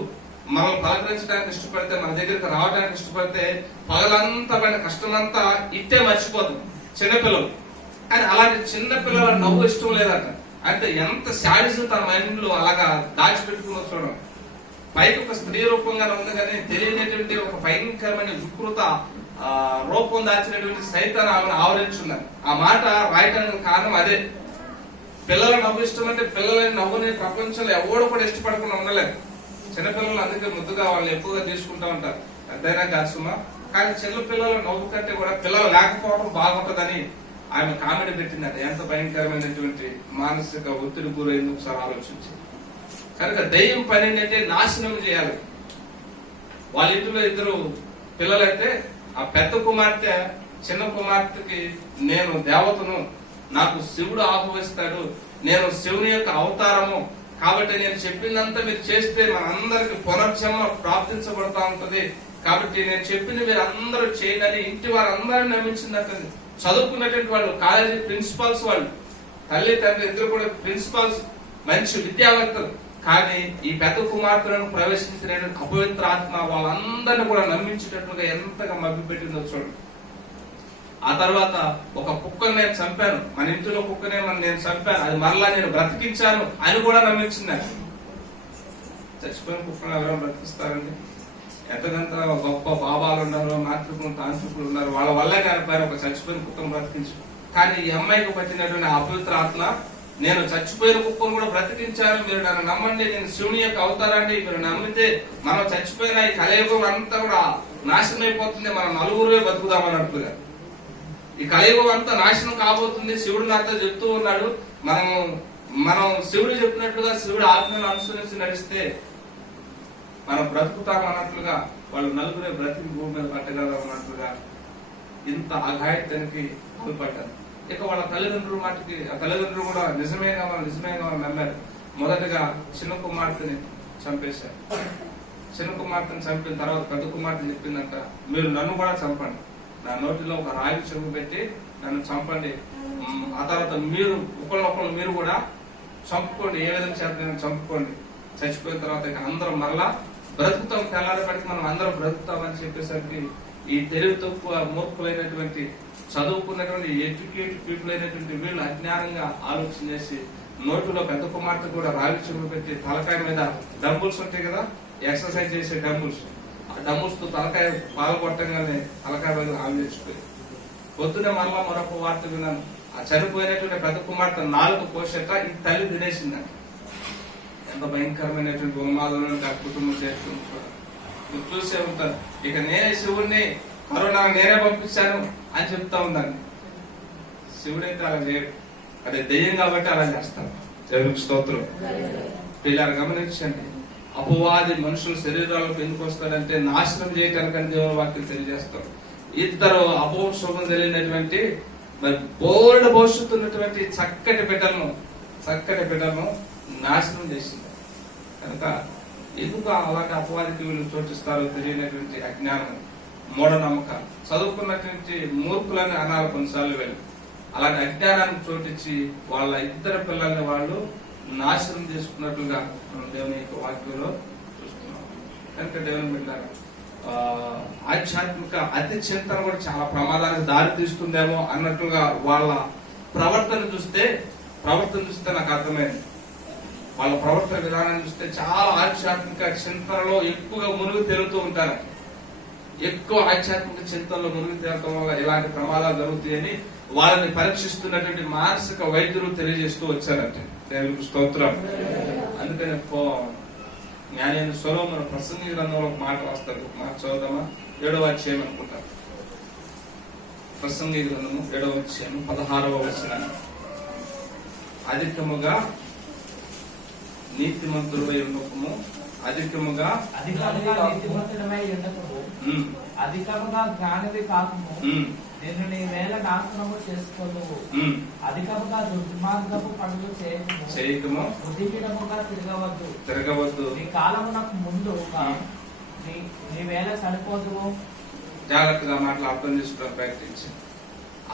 మనల్ని పలకరించడానికి ఇష్టపడితే, మన దగ్గరికి రావడానికి ఇష్టపడితే, పగలంతా పైన కష్టమంతా ఇట్టే మర్చిపోతాం చిన్నపిల్లలు. కానీ అలాంటి చిన్న పిల్లల నవ్వు ఇష్టం లేదట. అంటే ఎంత శాడిజం తన మైండ్ లో అలాగా దాచిపెట్టుకున్న చూడడం. పైకి ఒక స్త్రీ రూపంగానే ఉంది కానీ తెలియనటువంటి ఒక భయంకరమైన వికృత రూపం దాచినటువంటి సైతాన్ని ఆమెను ఆవరించున్నారు. ఆ మాట రాయటానికి కారణం అదే. పిల్లల నవ్వు ఇష్టం అంటే, పిల్లలని నవ్వుని ప్రపంచంలో ఎవరు కూడా ఇష్టపడకుండా ఉండలేదు. చిన్నపిల్లలు అందుకే ముద్దుగా వాళ్ళని ఎక్కువగా తీసుకుంటా ఉంటారు, అదైనా కాదు సుమా. కానీ చిన్న పిల్లల నవ్వు కంటే కూడా పిల్లలు లేకపోవడం బాగుంటదని ఆమె కామెడీ పెట్టిందంట. ఎంత భయంకరమైనటువంటి మానసిక ఒత్తిడి గురైంది ఒకసారి ఆలోచించి. కనుక దయ్యం పని ఏంటంటే నాశనం చేయాలి. వాళ్ళ ఇంట్లో ఇద్దరు పిల్లలైతే, ఆ పెద్ద కుమార్తె చిన్న కుమార్తెకి, నేను దేవతను, నాకు శివుడు ఆహ్వానిస్తాడు, నేను శివుని యొక్క అవతారము, కాబట్టి నేను చెప్పిందంతా మీరు చేస్తే మనందరికి పునర్జన్మ ప్రాప్తించబడతా ఉంటది, కాబట్టి నేను చెప్పింది మీరు అందరూ చేయాలని ఇంటి వారందరూ నమ్మించిందంటే. చదువుకున్నటువంటి వాళ్ళు, కాలేజీ ప్రిన్సిపాల్స్, వాళ్ళు తల్లి తండ్రి ఇద్దరు కూడా ప్రిన్సిపాల్స్, మంచి విద్యావేత్తలు. కానీ ఈ పెద్ద కుమార్తెలను ప్రవేశించిన అపవిత్ర ఆత్మ వాళ్ళందరినీ కూడా నమ్మించేటట్లుగా ఎంతగా మభ్య పెట్టిందో చూడండి. ఆ తర్వాత ఒక కుక్కను నేను చంపాను, మన ఇంటిలో కుక్కనే నేను చంపాను, అది మరలా నేను బ్రతికించాను అని కూడా నమ్మించింది. చచ్చిపోయిన కుక్కను ఎవరో బ్రతికిస్తారండి? ఎంతకంత గొప్ప బాబాలు ఉన్నారు, మాతృకులు, తాంత్రికులు ఉన్నారు, వాళ్ళ వల్ల కానిపోయారు ఒక చచ్చిపోయిన కుక్కను బ్రతికించు. కానీ ఈ అమ్మాయికి పట్టినటువంటి అపవిత్ర ఆత్మ, నేను చచ్చిపోయిన కుక్కను కూడా బ్రతికించాను, మీరు నన్ను నమ్మండి, నేను శివుని యొక్క అవతారాన్ని, మీరు నమ్మితే మనం చచ్చిపోయిన ఈ కలయుగం అంతా కూడా నాశనం అయిపోతుంది, మనం నలుగురువే బతుకుదామన్నట్టుగా. ఈ కలయుగం అంతా నాశనం కాబోతుంది, శివుడు నాతో చెప్తూ ఉన్నాడు, మనం శివుడు చెప్పినట్లుగా శివుడు ఆజ్ఞలు అనుసరించి నడిస్తే మనం బ్రతుకుతాం అన్నట్లుగా, వాళ్ళు నలుగురే బ్రతికి భూమి మీద పట్టగలరు అన్నట్లుగా ఇంత అఘాయిత్యానికి పాల్పడ్డారు. ఇక వాళ్ళ తల్లిదండ్రుల మాటకి, ఆ తల్లిదండ్రులు కూడా నిజమేగా నమ్మారు. మొదటగా చిన్న కుమార్తెని చంపేశారు. చిన్న కుమార్తెని చంపిన తర్వాత పెద్ద కుమార్తె చెప్పిందంట, మీరు నన్ను కూడా చంపండి, నా నోటిలో ఒక రాయి చెంగు పెట్టి నన్ను చంపండి, ఆ తర్వాత మీరు ఒకళ్ళొకళ్ళు మీరు కూడా చంపుకోండి, ఏ విధంగా చేత చంపుకోండి, చచ్చిపోయిన తర్వాత ఇక అందరం మరలా బ్రతుకుతాం, తెల్లారపడికి మనం అందరం బ్రతుకుతామని చెప్పేసరికి ఈ తెలివి తక్కువ మూర్ఖులైనటువంటి, చదువుకున్నటువంటి ఎడ్యుకేటెడ్ పీపుల్ అయినటువంటి వీళ్ళు అజ్ఞానంగా ఆలోచన చేసి నోటులో పెద్ద కుమార్తె కూడా రావి చెంగు పెట్టి తలకాయ మీద డంబుల్స్ ఉంటాయి కదా, ఎక్సర్సైజ్ చేసే డంబుల్స్, ఆ డంబుల్స్ తో తలకాయ పాల్గొట్టంగానే తలకాయ మీద ఆమె తెచ్చిపోయి. పొద్దునే మరలా మరొక వార్త విన్నాను, ఆ చనిపోయినటువంటి పెద్ద కుమార్తె 4 కోసేట ఈ తల్లి తినేసిందని. ఎంత భయంకరమైనటువంటి ఉన్మాదంలో ఆ కుటుంబం చేరుకుంటారు. మీరు చూసే ఉంటారు. ఇక నేనే శివుడిని, కరోనా నేనే పంపించాను అని చెప్తా ఉందండి. శివుడైతే అలా చేయడు, అదే దెయ్యం కాబట్టి అలా చేస్తాను. దేవునికి స్తోత్రం. పిల్లలు గమనించండి, అపవాది మనుషుల శరీరాలకు ఎందుకు వస్తాడంటే నాశనం చేయటానికని దేవుని వాక్యం తెలియజేస్తాడు. ఇద్దరు అపశోభం తెలియనటువంటి మరి బోల్డ్ భవిష్యత్తు ఉన్నటువంటి చక్కటి బిడ్డలను నాశనం చేసింది. కనుక ఎందుకు అలాంటి అపవాదికి వీళ్ళు చోటిస్తారో తెలియనటువంటి అజ్ఞానం, మూఢనమ్మకాలు, చదువుకున్నటువంటి మూర్ఖులని అనాలి కొన్నిసార్లు వెళ్ళి అలాంటి అజ్ఞానానికి చోటిచ్చి వాళ్ళ ఇద్దరు పిల్లల్ని వాళ్ళు నాశనం చేసుకున్నట్లుగా మనం దేవుని యొక్క వాక్యంలో చూస్తున్నాం. కనుక దేవుని బిడ్డలారా, ఆధ్యాత్మిక అతి చింతన కూడా చాలా ప్రమాదానికి దారి తీస్తుందేమో అన్నట్లుగా వాళ్ళ ప్రవర్తన చూస్తే నాకు అర్థమైంది. వాళ్ళ ప్రవర్తన విధానాన్ని చూస్తే చాలా ఆధ్యాత్మిక చింతనలో ఎక్కువగా మునిగి తేలుతూ ఉంటారు. ఎక్కువ ఆధ్యాత్మిక చింతనలో మునిగి తేలటం వల్ల ఇలాంటి ప్రమాదాలు జరుగుతాయని వాళ్ళని పరీక్షిస్తున్నటువంటి మానసిక వైద్యులు తెలియజేస్తూ వచ్చారంటే దేవునికి స్తోత్రం. అందుకని జ్ఞాని సొలొమోను ప్రసంగి గ్రంథంలో ఒక మాట రాస్తారు. ఒక మాట చదువుదామా? 7వ అధ్యాయం అనుకుంటారు. ప్రసంగి గ్రంథము 7వ అధ్యాయం 16వ వచనం. అధికముగా నీతిమంతుడై ఉండకము, అధికముగా అధికముగా జ్ఞానివి కాకము, నిన్ను నీ వేళ నాశనము చేసుకోను, అధికముగా దుర్మార్గపు పనులు చేయకము, బుద్ధిహీనముగా తిరగవద్దు, నీ కాలమునకు ముందు నీ వేళ సరిపోదు. జాగ్రత్తగా మాటలు అర్థం చేసుకోవడం ప్రయత్నించి,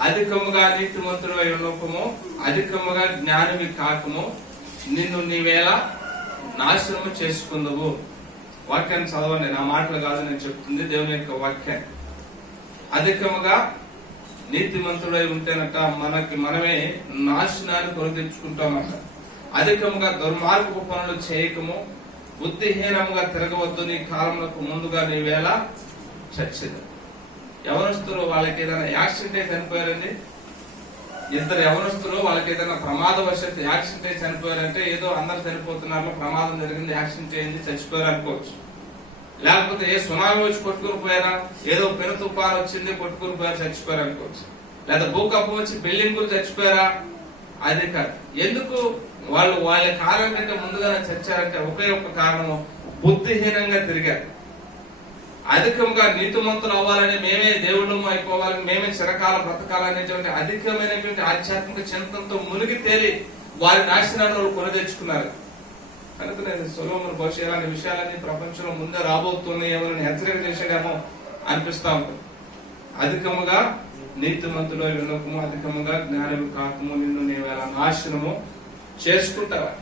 అధికముగా నీతిమంతుడు అయి ఉండకము, అధికముగా జ్ఞానివి కాకము, నిన్ను నీ వేళ నాశనము చేసుకుందువు. వాక్యాన్ని చదవండి, నా మాటలు కాదు నేను చెప్తుంది, దేవుని యొక్క వాక్యాన్ని. అధికముగా నీతిమంతుడై ఉంటేనట మనమే నాశనాన్ని కొని తెచ్చుకుంటామంట. అధికముగా దుర్మార్గపు పనులు చేయకము, బుద్ధిహీనముగా తిరగవద్దు, నీ కాలములకు ముందుగా నీ వేళ చచ్చేది. యవనస్తులు వాళ్ళకి ఏదైనా యాక్సిడెంట్ అయి చనిపోయారండి. ఇద్దరు యవనస్తులు వాళ్ళకి ఏదైనా ప్రమాదవశాత్తు యాక్సిడెంట్ అయి చనిపోయారంటే ఏదో అందరు చనిపోతున్నారు, ప్రమాదం జరిగింది, యాక్సిడెంట్ అయింది, చచ్చిపోయారు అనుకోవచ్చు. లేకపోతే ఏ సునామీ వచ్చి కొట్టుకుని పోయారా, ఏదో పెను తుఫాను వచ్చింది కొట్టుకుని పోయారు, చచ్చిపోయారు అనుకోవచ్చు. లేదా భూకంపం వచ్చి బిల్డింగులు చచ్చిపోయారా, అది కాదు. ఎందుకు వాళ్ళ కాలం కంటే ముందుగానే చచ్చారంటే ఒకే ఒక్క కారణము, బుద్ధిహీనంగా తిరిగారు. అధికంగా నీతిమంతులు అవ్వాలని, మేమే దేవుళ్ళము అయిపోవాలని, మేమే చిరకాలం బ్రతకాలనేటువంటి అధికమైనటువంటి ఆధ్యాత్మిక చింతనతో మునిగి తేలి వారి నాశనాన్ని వాళ్ళు కొని తెచ్చుకున్నారు. కనుక నేను సొలొమోను బహుశా ఇలాంటి విషయాలన్నీ ప్రపంచంలో ముందే రాబోతున్నాయి ఎవరిని హెచ్చరిక చేసాడేమో అనిపిస్తా ఉంటుంది. అధికముగా నీతిమంతులు ఉండకము, అధికముగా జ్ఞానము కాకము, నిన్ను నీవేళ నాశనము చేసుకుంటావా.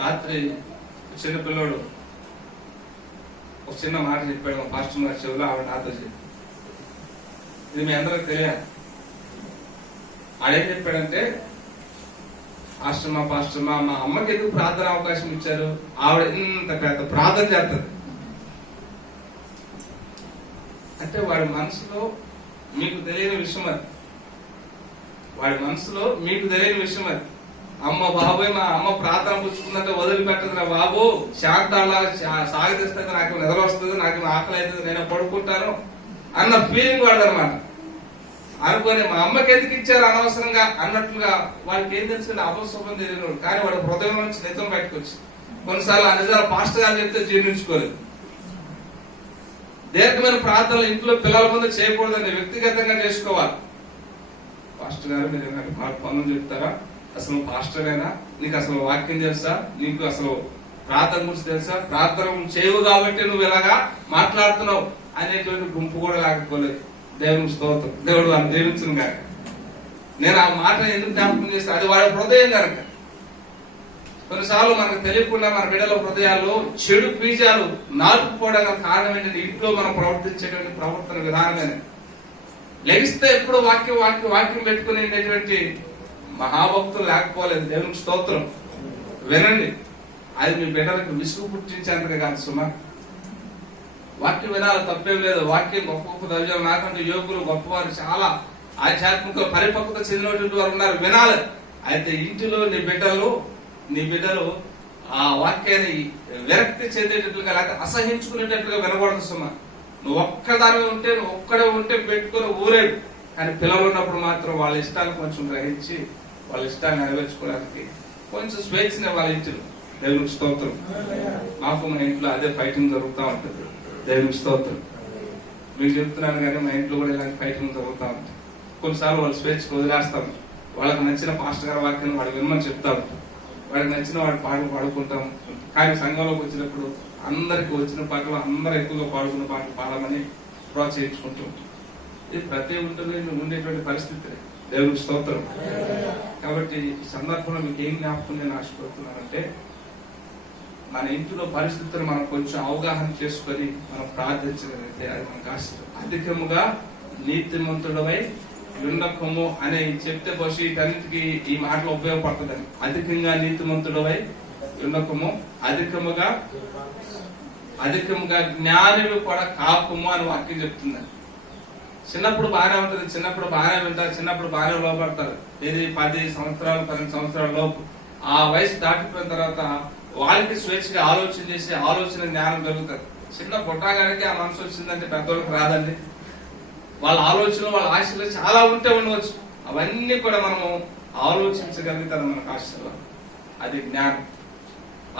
రాత్రి చిన్నపిల్లోడు ఒక చిన్న మాట చెప్పాడు మా పాస్టర్ గారి చెవులో, ఆవిడ నాతో చెప్పి, ఇది మీ అందరికి తెలియాలి. ఆడేం చెప్పాడంటే, పాస్టర్ మా అమ్మకి ఎందుకు ప్రార్థన అవకాశం ఇచ్చారు, ఆవిడ ఇంత పెద్ద ప్రార్థన చేస్తుంది అంటే వాడి మనసులో మీకు తెలియని విషయం అది. వాడి మనసులో మీకు తెలియని విషయం అది. అమ్మ బాబోయ్, మా అమ్మ ప్రార్థన పుచ్చుకుందంటే వదిలిపెట్టదు రా బాబు, శాంతాలా సాగతిస్తే నాకు నిద్ర వస్తుంది, నాకు ఆకలి అవుతుంది, నేను పడుకుంటాను అన్న ఫీలింగ్ వాడదన్నమాట. అనుకుని మా అమ్మకి ఎందుకు ఇచ్చారు అనవసరంగా అన్నట్లుగా వాడికి ఏం తెలుసు, అపశుభం తెలియదు. కానీ వాడి హృదయం నుంచి నిజం బయటకు వచ్చింది. కొన్నిసార్లు ఆ నిజాలు పాస్టర్ గారు చెప్తే జీర్ణించుకోలేదు. దీర్ఘమైన ప్రార్థనలు ఇంట్లో పిల్లల ముందు చేయకూడదని వ్యక్తిగతంగా చేసుకోవాలి. పాస్టర్ గారు మీరు ఏమైనా పనులు చెప్తారా, అసలు పాస్టరేనా, నీకు అసలు వాక్యం తెలుసా, నీకు అసలు ప్రార్థన గురించి తెలుసా, ప్రార్థన చేయవు కాబట్టి నువ్వు ఇలాగా మాట్లాడుతున్నావు అనేటువంటి గుంపు కూడా లేకపోలేదు. దేవుని స్తోత్రం, దేవుడు అని దీవించును గాక. నేను ఆ మాట ఎందుకు జ్ఞాపకం చేస్తాను, అది వాడి హృదయం కనుక. కొన్నిసార్లు మనకు తెలియకుండా మన బిడ్డల హృదయాల్లో చెడు బీజాలు నాటుకుపోవడానికి కారణం ఏంటంటే ఇంట్లో మనం ప్రవర్తించేటువంటి ప్రవర్తన విధానమే. లెగిస్తే ఎప్పుడు వాక్యం పెట్టుకునేటటువంటి మహాభక్తులు లేకపోలేదు. దేవునికి స్తోత్రం. వినండి, అది మీ బిడ్డలకు విసుగు పుట్టించేందుకు కాదు సుమా. వాక్యం వినాలి, తప్పేం లేదు. వాక్యం గొప్ప గొప్ప దైవం నాకంటే యోగులు గొప్పవారు చాలా ఆధ్యాత్మిక పరిపక్వత చెందినటువంటి వారు ఉన్నారు, వినాలి. అయితే ఇంటిలో నీ బిడ్డలు ఆ వాక్యాన్ని విరక్తి చెందేటట్లుగా లేకపోతే అసహించుకునేటట్లుగా వినకూడదు సుమా. నువ్వు ఒక్కడే ఉంటే పెట్టుకుని ఊరేడు. కానీ పిల్లలు ఉన్నప్పుడు మాత్రం వాళ్ళ ఇష్టాలు కొంచెం గ్రహించి వాళ్ళ ఇష్టాన్ని నెరవేర్చుకోవడానికి కొంచెం స్వేచ్ఛనే వాళ్ళ ఇంటిలో. దేవునికి స్తోత్రం. మాకు మన ఇంట్లో అదే ఫైటింగ్ జరుగుతూ ఉంటుంది. దేవునికి స్తోత్రం. మీకు చెప్తున్నాను కానీ మా ఇంట్లో కూడా ఇలాంటి ఫైటింగ్ జరుగుతూ ఉంటుంది. కొన్నిసార్లు వాళ్ళు స్వేచ్ఛకు వదిలేస్తాం. వాళ్ళకి నచ్చిన పాస్టర్ గారి వాక్యాన్ని వాడు వినమని చెప్తా ఉంటాం. వాడికి నచ్చిన వాడు పాటలు పాడుకుంటాం. కానీ సంఘంలోకి వచ్చినప్పుడు అందరికి వచ్చిన పాటలు అందరూ ఎక్కువగా పాడుకున్న పాటలు పాడమని ప్రోత్సహించుకుంటూ ఉంటాం. ఇది ప్రతి ఇంట్లో ఉండేటువంటి పరిస్థితి. దేవునికి స్తోత్రం. కాబట్టి ఈ సందర్భంలో మీకు ఏం జ్ఞాపకం నేను ఆశపడుతున్నానంటే, మన ఇంటిలో పరిస్థితులు మనం కొంచెం అవగాహన చేసుకొని మనం ప్రార్థించగలిగితే అది మనకు ఆశీర్వాదం. అధికముగా నీతిమంతుడవై యుండకము అని చెప్తే బహుశా వీటన్నిటికీ ఈ మాటలు ఉపయోగపడుతుందని. అధికంగా నీతిమంతుడవై యుండకము, అధికముగా జ్ఞానివి కూడా కాకుము అని వాక్యం చెప్తుందని. చిన్నప్పుడు బాగానే ఉంటుంది, చిన్నప్పుడు బాగానే వింటారు, చిన్నప్పుడు బాగానే లోపడతారు. ఇది 10 సంవత్సరాలు 12 సంవత్సరాల లోపు. ఆ వయసు దాటిపోయిన తర్వాత వాళ్ళకి స్వేచ్ఛగా ఆలోచన చేసి ఆలోచన జ్ఞానం కలుగుతారు. చిన్న పుట్టగానికి ఆ మనసు వచ్చిందంటే పెద్దోళ్ళకి రాదండి. వాళ్ళ ఆలోచన వాళ్ళ ఆశలు చాలా ఉంటే ఉండవచ్చు, అవన్నీ కూడా మనము ఆలోచించగలుగుతారు మనకు ఆశలు. అది జ్ఞానం.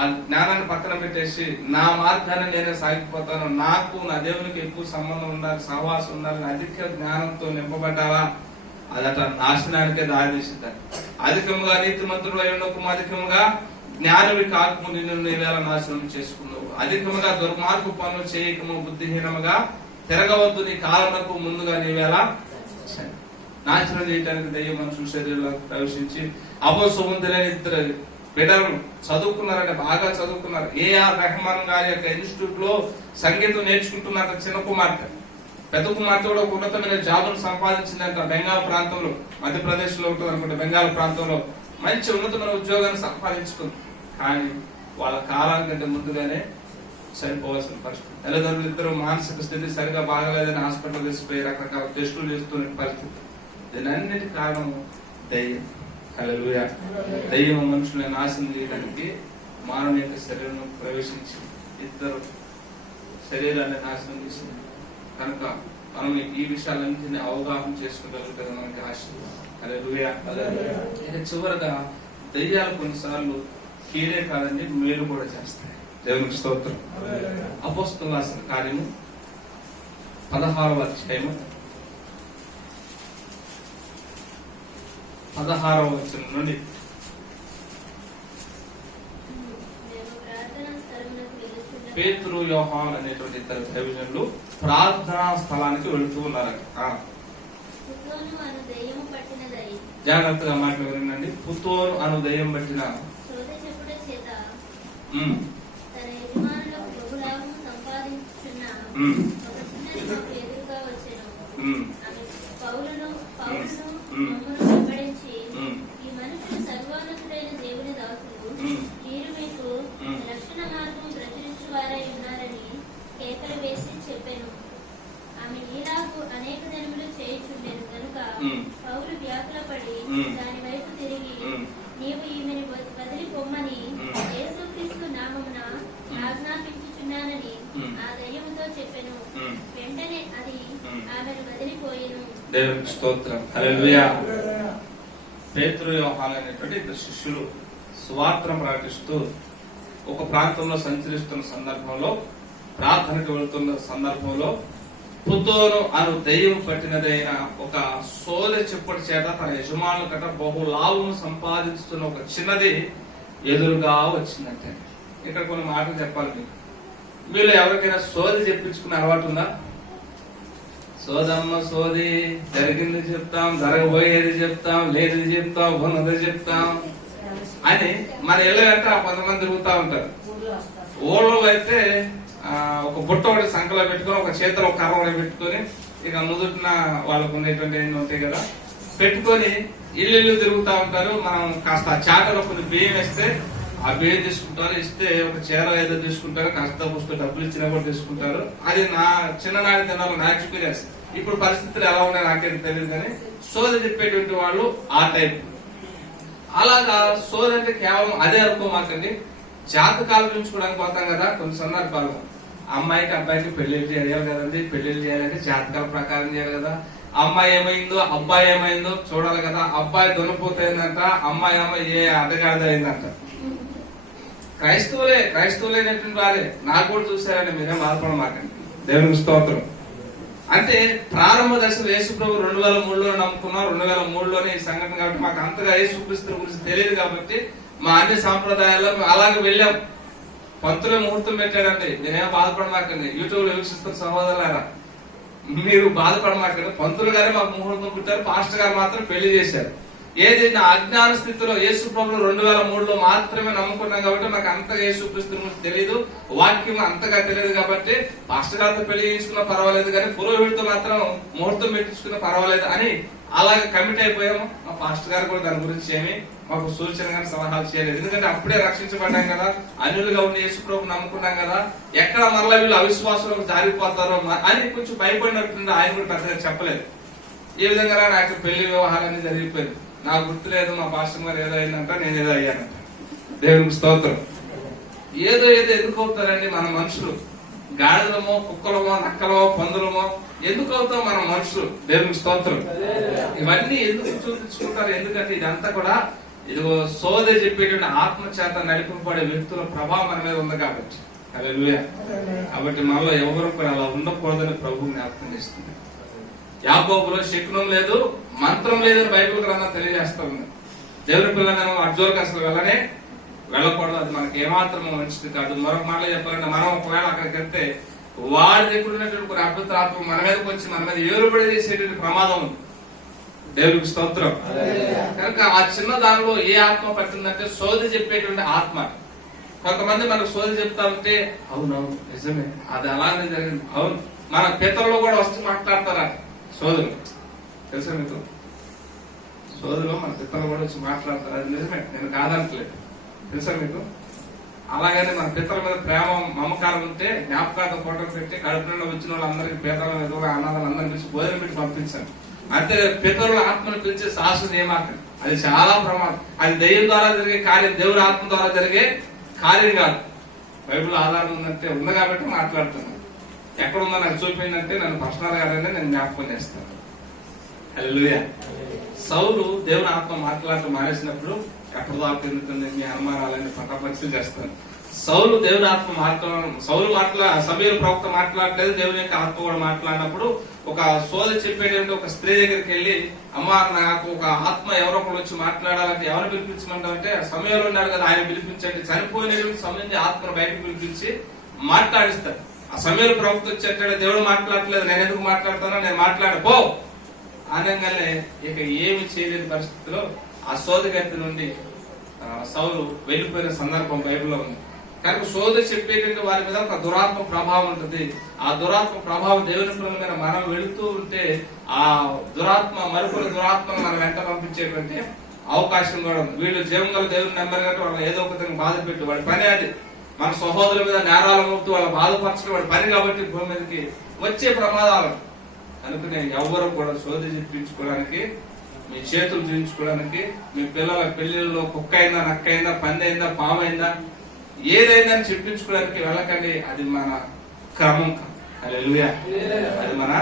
ఆ జ్ఞానాన్ని పక్కన పెట్టేసి నా మార్గాన్ని నేనే సాగిపోతాను, నాకు నా దేవునికి ఎక్కువ సంబంధం ఉండాలి, సహవాసం ఉండాలి, అధిక జ్ఞానంతో నింపబడ్డావా, అదట నాశనానికే దారితీసిందని. అధికముగా నీతిమంతుడు అయి ఉండకు, అధికముగా జ్ఞానవి కాకము నిన్ను నీవేళ నాశనం చేసుకున్నావు. అధికముగా దుర్మార్గ పనులు చేయకము, బుద్ధిహీనముగా తిరగవద్దు, నీ కాలమునకు ముందుగా నీవేళ నాశనం చేయడానికి దయ్యం మనుషుల శరీరంలో ప్రవేశించి అపోసొమ్ము తెలియని ఇద్దరు బిడ్డలు చదువుకున్నారంటే బాగా చదువుకున్నారు. ఏఆర్ రెహమాన్ గారి యొక్క ఇన్స్టిట్యూట్ లో సంగీతం నేర్చుకుంటున్నారు చిన్న కుమార్తె. పెద్ద కుమార్తె కూడా ఒక ఉన్నతమైన జాబును సంపాదించిందంట బెంగాల్ ప్రాంతంలో, మధ్యప్రదేశ్ లో ఉంటుంది అనుకుంటే బెంగాల్ ప్రాంతంలో మంచి ఉన్నతమైన ఉద్యోగాన్ని సంపాదించుకుంది. కానీ వాళ్ళ కాలానికంటే ముందుగానే చనిపోవాల్సిన పరిస్థితి. తల్లిదండ్రులు ఇద్దరు మానసిక స్థితి సరిగా బాగలేదని హాస్పిటల్ తీసుకుపోయి రకరకాల టెస్టులు చేస్తున్న పరిస్థితి. దీని అన్నిటి కారణం దయ్యం. హల్లెలూయా. దయ్యం మనుషులను నాశనం చేయడానికి మానవ యొక్క శరీరంలో ప్రవేశించి ఇద్దరు శరీరాన్ని నాశనం చేసింది. కనుక మనం ఈ విషయాలన్నింటినీ అవగాహన చేసుకోగలిగితే మనకి ఆశీర్వాదం. హల్లెలూయా. ఇక చివరగా దయ్యాలు కొన్నిసార్లు కీడే కాదండి, మేలు కూడా చేస్తాయి. దేవునికి స్తోత్రం. అపోస్తలుల రాసిన కార్యము 16వ అధ్యాయము 16వ వచనం నుండి పేతురు యోహాను అనేటువంటి ఇద్దరు దైవజనులు ప్రార్థనా స్థలానికి వెళుతూ ఉన్నారట. జాగ్రత్తగా మాటలు వినండి. పుతోను అను దయ్యం పట్టిన అనేక జన్మలు చేయుచుండెను కనుక పౌలు వ్యాకులపడి దాని వైపు తిరిగి నీవు ఈమెని వదిలి పొమ్మని యేసుక్రీస్తు నామమున ఆజ్ఞాపించుచున్నానని ఆ దయ్యముతో చెప్పెను. వెంటనే అది ఆమెను వదిలిపోయెను. దేవునికి స్తోత్రం. హల్లెలూయా. పేతురు యోహాను అనేటువంటి ఇద్దరు శిష్యులు సువార్తను ప్రకటిస్తూ ఒక ప్రాంతంలో సంచరిస్తున్న సందర్భంలో, ప్రార్థనకు వెళుతున్న సందర్భంలో పుతోను అను దయ్యం పట్టినదైన ఒక సోదె చెప్పుడి చేత తన యజమానుల కట బహు లాభము సంపాదిస్తున్న ఒక చిన్నది ఎదురుగా వచ్చిందంటే. ఇక్కడ కొన్ని మాటలు చెప్పాలి మీకు. మీలో ఎవరికైనా సోది చెప్పించుకునే అలవాటు ఉందా? సోదమ్మ సోది, జరిగింది చెప్తాం, జరగబోయేది చెప్తాం, లేనిది చెప్తాం, ఉన్నది చెప్తాం అని మన ఇళ్ళ వెంట కొంతమంది తిరుగుతా ఉంటారు. ఊళ్ళో అయితే ఒక బుట్ట ఒకటి సంకలో పెట్టుకొని ఒక చేతిలో ఒక కర్ర ఒకటి పెట్టుకొని ఇక నుదుటిన వాళ్ళకు ఉండేటువంటి ఉంటాయి కదా పెట్టుకొని ఇల్లు తిరుగుతా ఉంటారు. మనం కాస్త చాటలో కొన్ని బియ్యం వేస్తే ఆ బియ్యం తీసుకుంటారు, ఇస్తే ఒక చీర ఏదో తీసుకుంటారు, కాస్త పుస్తకం డబ్బులు ఇచ్చినా కూడా తీసుకుంటారు. అది నా చిన్ననాటి దినాల్లో నా ఎక్స్పీరియన్స్. ఇప్పుడు పరిస్థితులు ఎలా ఉన్నాయో నాకేం తెలియదు, కానీ సోది చెప్పేటువంటి వాళ్ళు ఆ టైప్. అలాగా సోది అంటే కేవలం అదే అనుకోమాకండి. జాతకాలు చూపించుకోవడానికి పోతాం కదా కొన్ని సందర్భాలు. అమ్మాయికి అబ్బాయికి పెళ్లిళ్ళు చేయాలి కదండి, పెళ్లిళ్ళు చేయాలంటే జాతకాల ప్రకారం చేయాలి కదా. అమ్మాయి ఏమైందో అబ్బాయి ఏమైందో చూడాలి కదా. అబ్బాయి దొనిపోతుందంట, అమ్మాయి ఏ అడ్డగాడిద అయిందంట. క్రైస్తవులైనటువంటి వారే నాకు కూడా చూసారండి, మీరేం బాధపడమాకండి. దేవునికి స్తోత్రం. అంటే ప్రారంభ దశలో యేసుప్రభు 2003లో నమ్ముకున్నాం. 2003లోనే ఈ సంఘటన కాబట్టి మాకు అంతగా యేసుక్రీస్తు గురించి తెలియదు కాబట్టి మా అన్ని సాంప్రదాయాల్లో అలాగే వెళ్ళాం. పంతులే ముహూర్తం పెట్టాడండి, నేనేం బాధపడమాకండి. యూట్యూబ్ లో వీక్షిస్తున్న సహోదరులారా, మీరు బాధపడమాకండి. పంతులు గారే మాకు ముహూర్తం పెట్టారు, పాస్టర్ గారు మాత్రం పెళ్లి చేశారు. ఏది నా అజ్ఞాన స్థితిలో యేసు ప్రభువు 2003లో మాత్రమే నమ్ముకున్నాం కాబట్టి నాకు అంతగా యేసు క్రీస్తు గురించి తెలియదు, వాక్యం అంతగా తెలియదు కాబట్టి పాస్టర్ గారితో పెళ్లి చేసుకున్నా పర్వాలేదు కానీ పురోహితుడితో మాత్రం ముహూర్తం పెట్టించుకున్నా పర్వాలేదు అని అలాగే కమిట్ అయిపోయాము. మా పాస్టర్ గారు కూడా దాని గురించి ఏమి మాకు సూచన కానీ సలహాలు చేయలేదు. ఎందుకంటే అప్పుడే రక్షించబడ్డాం కదా, అన్యులుగా ఉండి యేసు ప్రభు నమ్ముకున్నాం కదా, ఎక్కడ మరలా వీళ్ళు అవిశ్వాసంలో జారిపోతారో అని కొంచెం భయపడినట్టుంది. ఆయన కూడా పెద్దగా చెప్పలేదు. ఈ విధంగా నాకు పెళ్లి వ్యవహారాన్ని జరిగిపోయింది. నాకు గుర్తులేదు మా పాస్టర్ గారు ఏదో అయిందంట, నేను ఏదో అయ్యానంట. దేవునికి స్తోత్రం. ఏదో ఎందుకు అవుతారండి మన మనుషులు? గాడిదలమో, కుక్కలమో, నక్కలమో, పందులమో ఎందుకు అవుతాం మన మనుషులు? దేవునికి స్తోత్రం. ఇవన్నీ ఎందుకు చూపించుకుంటారు? ఎందుకంటే ఇదంతా కూడా ఇదిగో సోదె చెప్పేటువంటి ఆత్మ చేత నడిపింపబడే వ్యక్తుల ప్రభావం మన మీద ఉంది కాబట్టి. హల్లెలూయా. కాబట్టి మనలో ఎవరు కూడా అలా ఉండకూడదని ప్రభువు జ్ఞాపకం చేస్తుంది. యాకోబులో శకునం లేదు, మంత్రం లేదని బైబిల్ గ్రంథం తెలియజేస్తా ఉంది. దేవుని పిల్లలను అర్జులకు అసలు వెళ్ళకూడదు. అది మనకి ఏమాత్రం మంచిది కాదు. మరొక మాటలో చెప్పాలంటే మనం ఒకవేళ అక్కడికి వెళ్తే వాడి దగ్గర ఉన్నటువంటి కొన్ని అద్భుతాత్మ మన మీదకి వచ్చి మన మీద ఏలుబడి చేసేటువంటి ప్రమాదం ఉంది. దేవునికి స్తోత్రం. కనుక ఆ చిన్న దానిలో ఏ ఆత్మ పట్టిందంటే సోది చెప్పేటువంటి ఆత్మ. కొంతమంది మనకు సోది చెప్తా ఉంటే అవునవును నిజమే, అది అలానే జరిగింది, అవును. మన పితరులు కూడా వచ్చి మాట్లాడతారా సోదులు? తెలుసా మీకు? సోదులో మన పితరులు కూడా వచ్చి మాట్లాడతారు, అది నిజమే, నేను కాదంటలేదు. తెలుసా మీకు? అలాగని మన పితరుల మీద ప్రేమ మమకారం ఉంటే జ్ఞాపకార్థం ఫోటో పెట్టి కడుపు నుండి వచ్చిన వాళ్ళందరికీ పేదల ఎదురుగా అనాథాలందరినీ పిలిచి భోజనం పెట్టి పంపించాను. అంతే పితరుల ఆత్మను పిలిచే శాసనం ఏమాకండి. అది చాలా ప్రమాదం. అది దైవం ద్వారా జరిగే కార్యం, దేవుడి ఆత్మ ద్వారా జరిగే కార్యం కాదు. బైబిల్ ఆధారం ఉందంటే ఉంది కాబట్టి మాట్లాడుతున్నాను. ఎక్కడ ఉందో నాకు చూపిందంటే నన్ను పర్సనల్ గానే నేను జ్ఞాపకం చేస్తాను. హల్లెలూయా. సౌలు దేవుని ఆత్మ మాట్లాడటం మానేసినప్పుడు ఎక్కడ దాకా ఎందుకంటే మీ అనుమానాలని పటాపరిశీలి చేస్తాను. సౌలు దేవుని ఆత్మ సమీర ప్రవక్త మాట్లాడలేదు, దేవుని యొక్క ఆత్మ కూడా మాట్లాడినప్పుడు ఒక సోద చెప్పేటువంటి ఒక స్త్రీ దగ్గరికి వెళ్ళి, అమ్మ నాకు ఒక ఆత్మ ఎవరో ఒకరు వచ్చి మాట్లాడాలంటే ఎవరు పిలిపించమంటే సమయంలో ఉన్నాడు కదా ఆయన పిలిపించండి. చనిపోయినటువంటి సమయం ఆత్మను బయటకు పిలిపించి మాట్లాడిస్తాడు. ఆ సమయంలో ప్రవక్త వచ్చేటాడు, దేవుడు మాట్లాడలేదు, నేను ఎందుకు మాట్లాడతానో, నేను మాట్లాడపో అనగానే ఇక ఏమి చేయలేని పరిస్థితిలో ఆ సోదగతి నుండి సౌలు వెళ్లిపోయిన సందర్భం బైబిల్లో ఉంది. కనుక సోద చెప్పేటువంటి వారి మీద ఒక దురాత్మ ప్రభావం ఉంటుంది. ఆ దురాత్మ ప్రభావం దేవుని పిల్లల మీద మనం వెళుతూ ఉంటే ఆ మరికొన్ని దురాత్మను మనం వెంట పంపించేటువంటి అవకాశం కూడా ఉంది. వీళ్ళు జీవంగల దేవుని నెంబర్ కంటే వాళ్ళు ఏదో ఒక విధంగా బాధ పెట్టి వాడి పని అది. మన సహోదరుల మీద నేరాలు మోపుతూ వాళ్ళ బాధపరచడం వాడి పని కాబట్టి భూమి మీదకి వచ్చే ప్రమాదాలు. అందుకనే ఎవరు కూడా సోది చెప్పించుకోవడానికి, మీ చేతులు చూపించుకోవడానికి, మీ పిల్లల పెళ్లిళ్ళలో కుక్క అయిందా, నక్క అయిందా, పంది అయిందా, పాము అయిందా, ఏదైందా అని చెప్పించుకోవడానికి వెళ్ళకండి. అది మన క్రమం కాదు. హల్లెలూయా. అది మన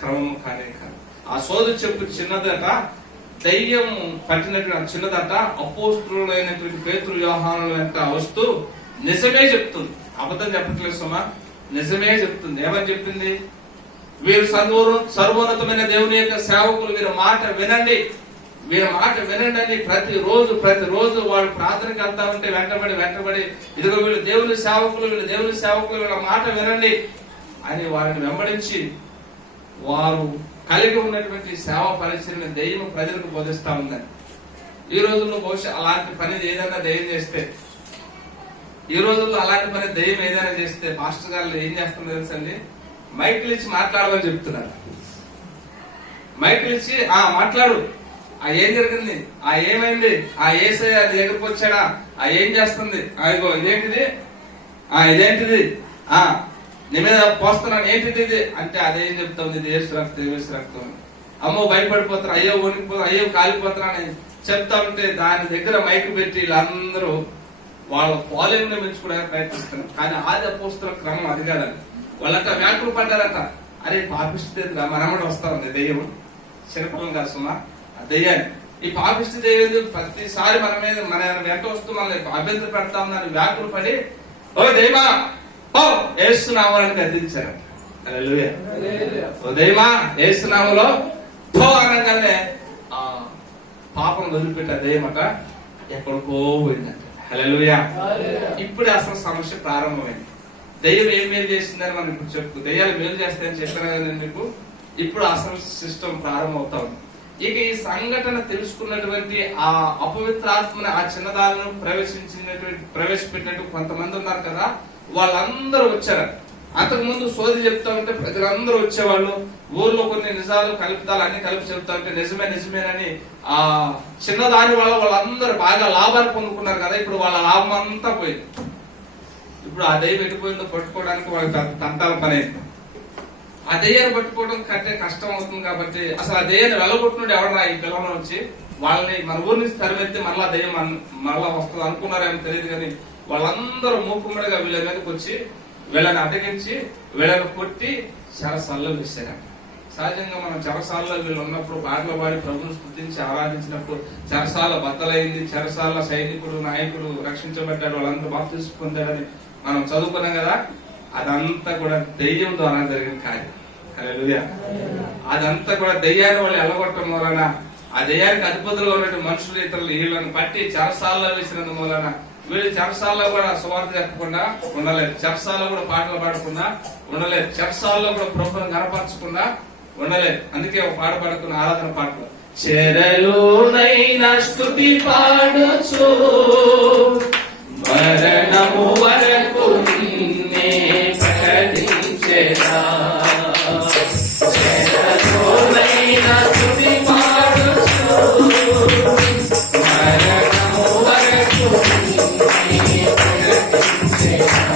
క్రమం కానే కాదు. ఆ సోది చెప్పు చిన్నదట, దయ్యం పట్టినటువంటి చిన్నదట. అపోస్తులైనటువంటి పేతురు యోహానుల వెంట వస్తూ నిజమే చెప్తుంది, అబద్ధం చెప్పట్లేదు సుమా, నిజమే చెప్తుంది. ఏమని చెప్పింది? వీరు సర్వోన్నతమైన దేవుని యొక్క సేవకులు, వీరి మాట వినండి, వీరి మాట వినండి అని ప్రతిరోజు వాళ్ళు ప్రార్థనకి వెళ్తా ఉంటే వెంటబడి ఇదిగో వీళ్ళు దేవుని సేవకులు, వీళ్ళ మాట వినండి అని వారిని వెంబడించి వారు కలిగి ఉన్నటువంటి సేవ పరిచయం దెయ్యం ప్రజలకు బోధిస్తా ఉందని. ఈ రోజుల్లో బహుశా అలాంటి పని ఏదైనా దెయ్యం చేస్తే, ఈ రోజుల్లో అలాంటి పని దెయ్యం ఏదైనా చేస్తే పాస్టర్ గారు ఏం చేస్తుందో తెలుసండి, మైకులు ఇచ్చి మాట్లాడమని చెప్తున్నారు. మైకులు ఇచ్చి మాట్లాడు, ఏం జరిగింది, ఏమైంది, ఏసై అది దగ్గరకు వచ్చాడా, ఏం చేస్తుంది, ఇగో ఇదేంటిది, ఇదేంటిది, నీ మీద పోస్తున్నాను, ఏంటిది ఇది అంటే అదేం చెప్తాం, ఇది ఏసు రక్తం. అమ్మో భయపడిపోతారు, అయ్యో వణికిపోతారు, అయ్యో కాలిపోతారు అని చెప్తా ఉంటే దాని దగ్గర మైకు పెట్టి వీళ్ళందరూ వాళ్ళ వాల్యూమ్ ని పెంచుకోవడానికి ప్రయత్నిస్తున్నారు. కానీ ఆది అపోస్తుల క్రమం అది కాదండి. వాళ్ళంతా వ్యాకులు పడ్డారట, అరే పాపిష్టి మనమడు వస్తా ఉంది దెయ్యం, చిరపలం కాదు సుమా, ఆ దెయ్యాన్ని. ఈ పాపిష్టి దెయ్యం ప్రతిసారి మన మీద మన వెంట వస్తూ మనల్ని అభ్యంతరం పెడతా ఉందని వ్యాకులు పడి, ఓ దెయ్యమా ఓ ఏసునామాలని గద్దించారు. హల్లెలూయా. ఓ దెయ్యమా ఏసునామలో పో అనగానే ఆ పాపం వదిలిపెట్టే దెయ్యమట ఎక్కడికో పోయిందంట. హల్లెలూయా. ఇప్పుడే అసలు సమస్య ప్రారంభమైంది. దెయ్యం ఏం మేలు చేసిందని మనం ఇప్పుడు దెయ్యాలు మేలు చేస్తాయని చెప్పాను కదా మీకు. ఇప్పుడు అసలు సిస్టమ్ ప్రారంభం అవుతా ఉంది. ఇక ఈ సంఘటన తెలుసుకున్నటువంటి ఆ అపవిత్రాత్మని ఆ చిన్నదాలను ప్రవేశపెట్టినట్టు కొంతమంది ఉన్నారు కదా, వాళ్ళందరూ వచ్చారు. అంతకు ముందు సోది చెప్తా ఉంటే ప్రజలందరూ వచ్చేవాళ్ళు. ఊర్లో కొన్ని నిజాలు కల్పితాలు అన్ని కలిపి చెప్తా ఉంటే నిజమేనని ఆ చిన్నదాని వల్ల వాళ్ళందరూ బాగా లాభాలు పొందుకున్నారు కదా. ఇప్పుడు వాళ్ళ లాభం అంతా పోయింది. ఇప్పుడు ఆ దయ్యం ఎటుపోయిందో పట్టుకోవడానికి వాళ్ళకి తంతాల పని అయింది. ఆ దయ్యాన్ని పట్టుకోవడం కంటే కష్టం అవుతుంది కాబట్టి అసలు ఆ దయ్యాన్ని వెళ్ళగొట్టినట్టు ఎవడరా ఈ పిల్లలను వచ్చి వాళ్ళని మన ఊరి నుంచి తరిమెత్తి మరలా దయ్యం మరలా వస్తుంది అనుకున్నారేమో తెలియదు. కానీ వాళ్ళందరూ మూకుమ్మడిగా వీళ్ళ మీదకి వచ్చి వీళ్ళని అటగించి వీళ్ళని కొట్టి చెరసాల్లో వేశారు. సహజంగా మనం చెరసాల్లో వీళ్ళు ఉన్నప్పుడు పాటలు పాడి ప్రభువును స్తుతించి ఆరాధించినప్పుడు చెరసాల బద్దలైంది, చెరసాల సైనికుడు నాయకుడు రక్షించబడ్డాడు, వాళ్ళంతా బాప్తిస్మం పొందాడని మనం చదువుకున్నాం కదా. అదంతా కూడా దెయ్యం ద్వారా జరిగిన కార్యం. హల్లెలూయా. అదంతా కూడా దెయ్యాన్ని వాళ్ళు ఎల్లగొట్టడం మూలన, ఆ దెయ్యానికి అధిపతులుగా ఉన్నటువంటి మనుషులు ఇతరులు వీళ్ళని పట్టి చెరసాల్లో వేసినందు మూలన వీళ్ళు చెరసాల్లో కూడా సువార్త చెప్పకుండా ఉండలేదు, చెరసాల్లో కూడా పాటలు పాడకుండా ఉండలేదు, చెరసాల్లో కూడా ప్రభువును కనపరచకుండా ఉండలేదు. అందుకే ఒక పాట పాడుకున్న ఆరాధన పాటలు, చెరలోనైనా స్తుతి పాడుచు మరణము వరకు నిన్నే ప్రకటించెదా, చెరలోనైనా స్తుతి పాడుచు మరణము వరకు నిన్నే ప్రకటించెదా,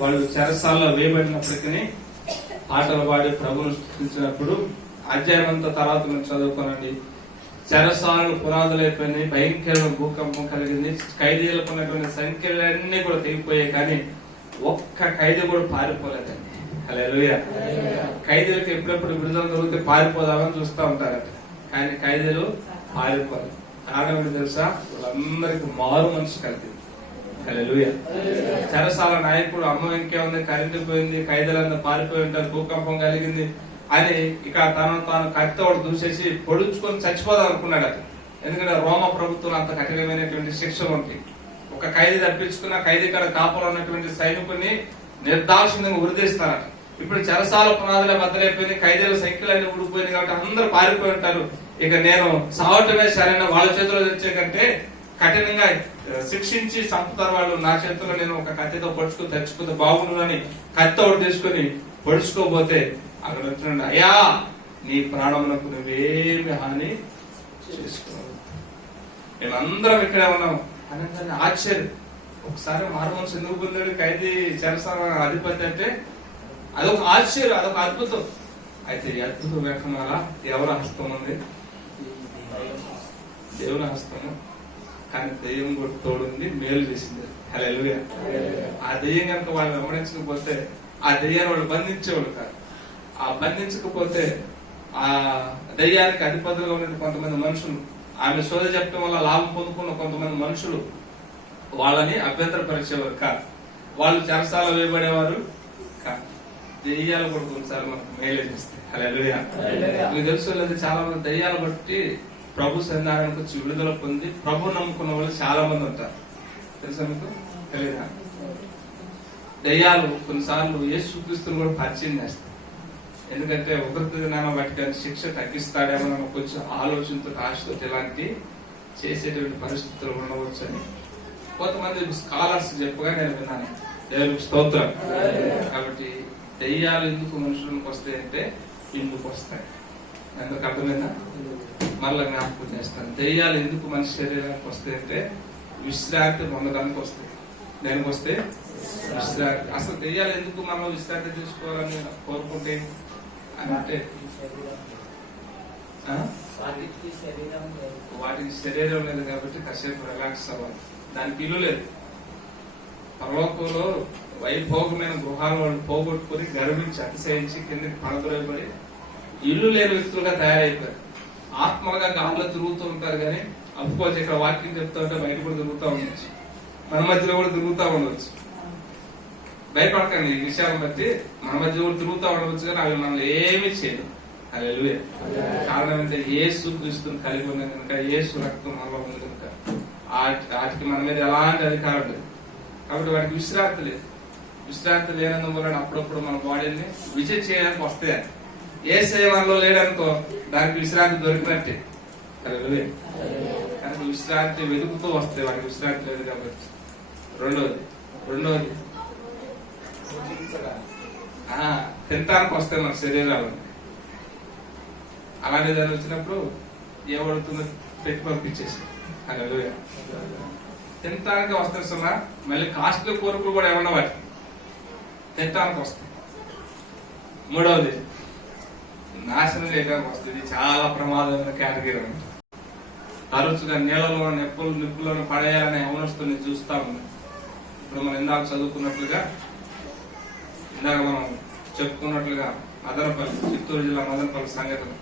వాళ్ళు చెరసాల్లో వేయబడినప్పటికీ పాటలు పాడి ప్రభువును స్తుతించినప్పుడు అధ్యాయం అంతా తర్వాత మీరు చదువుకోనండి. చెరసాలు పునాదులు అయిపోయినాయి, భయంకరమైన భూకంపం కలిగింది, ఖైదీలకు ఉన్నటువంటి సంఖ్యలన్నీ కూడా తెగిపోయాయి. కానీ ఒక్క ఖైదీ కూడా పారిపోలేదండి. హల్లెలూయా. ఖైదీలకు ఎప్పుడెప్పుడు విడుదల దొరికితే పారిపోదామని చూస్తూ ఉంటారట, కానీ ఖైదీలు పారిపోలేదు. కారణం ఏంటి తెలుసా? వాళ్ళందరికీ మారు మనసు కలిగింది. హల్లెలూయా. చెరసాల నాయకుడు అమ్మ ఇంకేముంది, కరెంటు పోయింది, ఖైదీలంతా పారిపోయి ఉంటారు, భూకంపం కలిగింది అని ఇక తాను కత్తితోడు దూసేసి పొడుచుకొని చచ్చిపోదాం అనుకున్నాడు. అది ఎందుకంటే రోమ ప్రభుత్వం అంత కఠినమైనటువంటి శిక్షలు ఉంటాయి. ఒక ఖైదీ తప్పించుకున్న ఖైదీ కాడ కాపలా ఉన్నటువంటి సైనికుని నిర్దాక్షిణ్యంగా ఉరిదీస్తారట. ఇప్పుడు చెరసాల పునాదులే బద్దలైపోయింది, ఖైదీల సంఖ్యలన్నీ ఊడిపోయింది కాబట్టి అందరూ పారిపోయి ఉంటారు. ఇక నేను సావటమే సరైన వాళ్ళ చేతిలో తెచ్చే కంటే కఠినంగా శిక్షించి చంపుతారు వాళ్ళు, నా చేతిలో నేను ఒక కత్తితో పొడుచుకుని తెచ్చుకుంటే బాగుండు అని కత్తి ఒకటి తీసుకుని పొడుచుకోబోతే అక్కడ వచ్చిన అయ్యా నీ ప్రాణమునకు నువ్వేమి హాని చేసుకోవాలి, మేమందరం ఇక్కడే ఉన్నాం అని ఆశ్చర్యం. ఒకసారి మారుమనసు ఎందుకు పొందాడు ఖైదీ చెరసాల అధిపతి అంటే? అదొక ఆశ్చర్యం, అదొక అద్భుతం. అయితే ఈ అద్భుతం వెనకమాల ఎవరి హస్తం ఉంది? దేవుని హస్తము. కానీ దెయ్యం కూడా తోడుంది, మేలు చేసింది. హల్లెలూయా. ఆ దెయ్యం కనుక వాళ్ళు వెంబడించకపోతే ఆ దెయ్యాన్ని వాళ్ళు బంధించేవాళ్ళు కాదు. ఆ బంధించకపోతే ఆ దెయ్యానికి అధిపతులుగా ఉన్న కొంతమంది మనుషులు, ఆమె సోద చెప్పడం వల్ల లాభం పొందుకున్న కొంతమంది మనుషులు వాళ్ళని అభ్యంతరపరిచేవారు కాదు. వాళ్ళు చెరసాల వేయబడేవారు కాదు. దెయ్యాలు కూడా కొన్నిసార్లు మనకు మేలే చేస్తాయి. హల్లెలూయా. మీకు తెలుసు లేదు, చాలా మంది దెయ్యాలు బట్టి ప్రభు సన్నిధానానికి వచ్చి విడుదల పొంది ప్రభు నమ్ముకున్న వాళ్ళు చాలా మంది ఉంటారు. తెలుసా మీకు? తెలియదా? దెయ్యాలు కొన్నిసార్లు యేసుక్రీస్తుని కూడా పరిచయం చేస్తాయి. ఎందుకంటే ఒకరికి జ్ఞానం బట్టి శిక్ష తగ్గిస్తాడేమో అని కొంచెం ఆలోచనతో ఆశతో ఇలాంటి చేసేటువంటి పరిస్థితులు ఉండవచ్చు అని కొంతమంది స్కాలర్స్ చెప్పగా నేను విన్నాను. దేవునికి స్తోత్రం. కాబట్టి దెయ్యాలు ఎందుకు మనుషులకు వస్తాయి అంటే ఇందుకు వస్తాయి. ఎందుకు అర్థమైందా? మరలా జ్ఞాపకం చేస్తాను. దెయ్యాలు ఎందుకు మనిషి శరీరానికి వస్తాయి అంటే విశ్రాంతి పొందడానికి వస్తాయి. దేనికి వస్తే? విశ్రాంతి. అసలు దెయ్యాలు ఎందుకు మనం విశ్రాంతి తీసుకోవాలని కోరుకుంటే అంటే వాటికి శరీరం లేదు కాబట్టి కాసేపు రిలాక్స్ అవ్వాలి. దానికి ఇల్లు లేదు. పరలోకంలో వైభోగమైన గృహాలు వాళ్ళు పోగొట్టుకుని గర్వించి అతిశయించి కిందకి పడదొరబడి ఇల్లు లేని వ్యక్తులుగా తయారైపోయారు. ఆత్మలుగా గాల్లో తిరుగుతూ ఉంటారు. కానీ అఫ్కోర్స్ ఇక్కడ వాక్యం చెప్తా ఉంటే బయట కూడా తిరుగుతూ ఉండొచ్చు, మన మధ్యలో కూడా తిరుగుతూ ఉండవచ్చు. భయపడకండి. ఈ విషయాలను బట్టి మన మధ్య కూడా తిరుగుతూ ఉండవచ్చు, కానీ అవి మనల్ని ఏమీ చేయదు. హల్లెలూయా. కారణం అంటే యేసు క్రీస్తుని కలిగి ఉన్నాం కనుక, యేసు రక్తం మనలో ఉంది కనుక వాటికి మన మీద ఎలాంటి అధికారం లేదు. కాబట్టి వాటికి విశ్రాంతి లేదు. విశ్రాంతి లేనందువల్ల అప్పుడప్పుడు మన బాడీని విజిట్ చేయడానికి వస్తాయి. ఏ సేవలో లేడనుకో దానికి విశ్రాంతి దొరికినట్టే. హల్లెలూయా. కనుక విశ్రాంతి వెతుకుతూ వస్తాయి, వాటికి విశ్రాంతి లేదు కాబట్టి. రెండోది తింటానికి వస్తాయి మన శరీరాలు. అలాంటి దాన్ని వచ్చినప్పుడు ఏమడుతుందో పెట్టి పంపించేసి. హల్లెలూయా. తింటానికి వస్తున్నా మళ్ళీ కాస్ట్లీ కోరికలు కూడా ఏమన్నా వాటి తింటానికి వస్తాయి. మూడవది నాశనం చేయడానికి వస్తుంది. చాలా ప్రమాదమైన కేటగిరీ ఉంది. తరచుగా నీళ్ళలో నిప్పులను పడేయాలని అవనొస్తుంది చూస్తా ఉంది. ఇప్పుడు మనం ఇందాక చదువుకున్నట్లుగా, ఇందాక మనం చెప్పుకున్నట్లుగా మదనపల్లి, చిత్తూరు జిల్లా మదనపల్లి సంఘటన,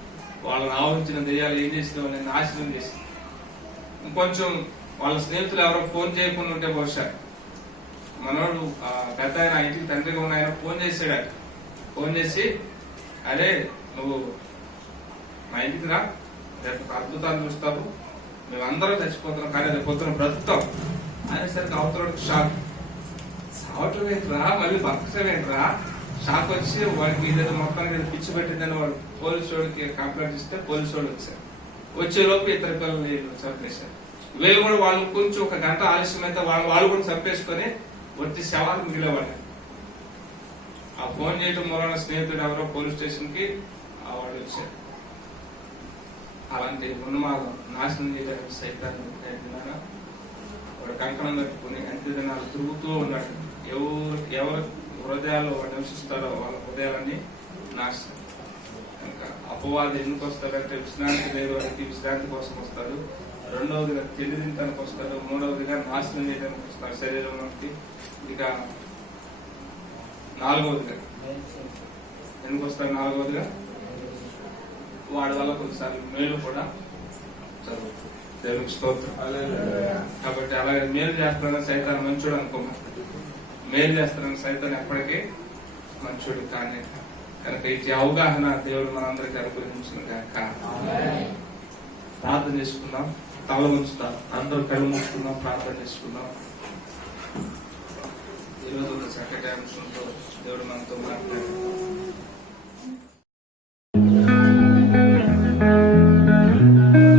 వాళ్ళని ఆవరించిన దెయ్యాలు ఏం చేసిన వాళ్ళని నాశనం చేసి, ఇంకొంచెం వాళ్ళ స్నేహితులు ఎవరో ఫోన్ చేయకుండా ఉంటే బహుశా మనోడు పెద్ద ఆయన ఇంటికి తండ్రిగా ఉన్న ఆయన ఫోన్ చేసాడు. ఫోన్ చేసి, అరే నువ్వు మా ఇంటికి రా, రేపు అద్భుతాలు చూస్తావు, మేమందరం చచ్చిపోతున్నాం కానీ రేపు పొద్దున బ్రతుకుతాం అనేసరికి అవతలకి షాక్. సావటం ఏంట్రా, మళ్ళీ బతకటం ఏంట్రా, షాక్ వచ్చి వాడికి ఇదేదో మొత్తానికి ఏదో పిచ్చి పెట్టిందని వాడు పోలీసు వాడికి కంప్లైంట్ ఇస్తే పోలీసు వాళ్ళు వచ్చారు. వచ్చేలోపు ఇద్దరు పిల్లల్ని చంపేశారు. వీళ్ళు కూడా వాళ్ళు కొంచెం ఒక గంట ఆలస్యం అయితే వాళ్ళు కూడా చంపేసుకొని వచ్చి శవాలు మిగిలేవాళ్ళు. ఆ ఫోన్ చేయడం మూలన స్నేహితుడు ఎవరో పోలీస్ స్టేషన్ కి వాళ్ళు వచ్చారు. అలాంటి ఉన్మాదం నాశనం చేయడానికి సైతాన్ని వాడు కంకణం కట్టుకుని అంత్య దినాలు తిరుగుతూ ఉన్నాడు. ఎవరు హృదయాల్లో నివసిస్తారో వాళ్ళ హృదయాలన్నీ నాశనం. కనుక అపవాది ఎందుకు వస్తాడంటే విశ్రాంతి లేదు వారికి, విశ్రాంతి కోసం వస్తాడు. రెండవదిగా తిండి తినడానికి వస్తాడు. మూడవదిగా నాశనం చేయడానికి వస్తాడు శరీరంలోకి. ఇక నాలుగవదిగా ఎందుకు వస్తాడు? నాలుగవదిగా వాడి వల్ల కొన్నిసార్లు మేలు కూడా జరుగుతుంది. దేవునికి స్తోత్రం. కాబట్టి అలాగే మేలు చేస్తానని సైతాన్ని మంచోడు అనుకోమని, మేలు చేస్తానని సైతాన్ని ఎప్పటికీ మంచోడు కానీ. కనుక ఇటు అవగాహన దేవుడు మనందరికీ అనుగ్రహించిన కాక. ప్రార్థన చేసుకుందాం. తల ఉంచుతాం, అందరూ కళ్ళు మూసుకుందాం, ప్రార్థన చేసుకుందాం. ఈరోజు చక్కటి అంశంతో దేవుడు మనతో మాట్లాడారు.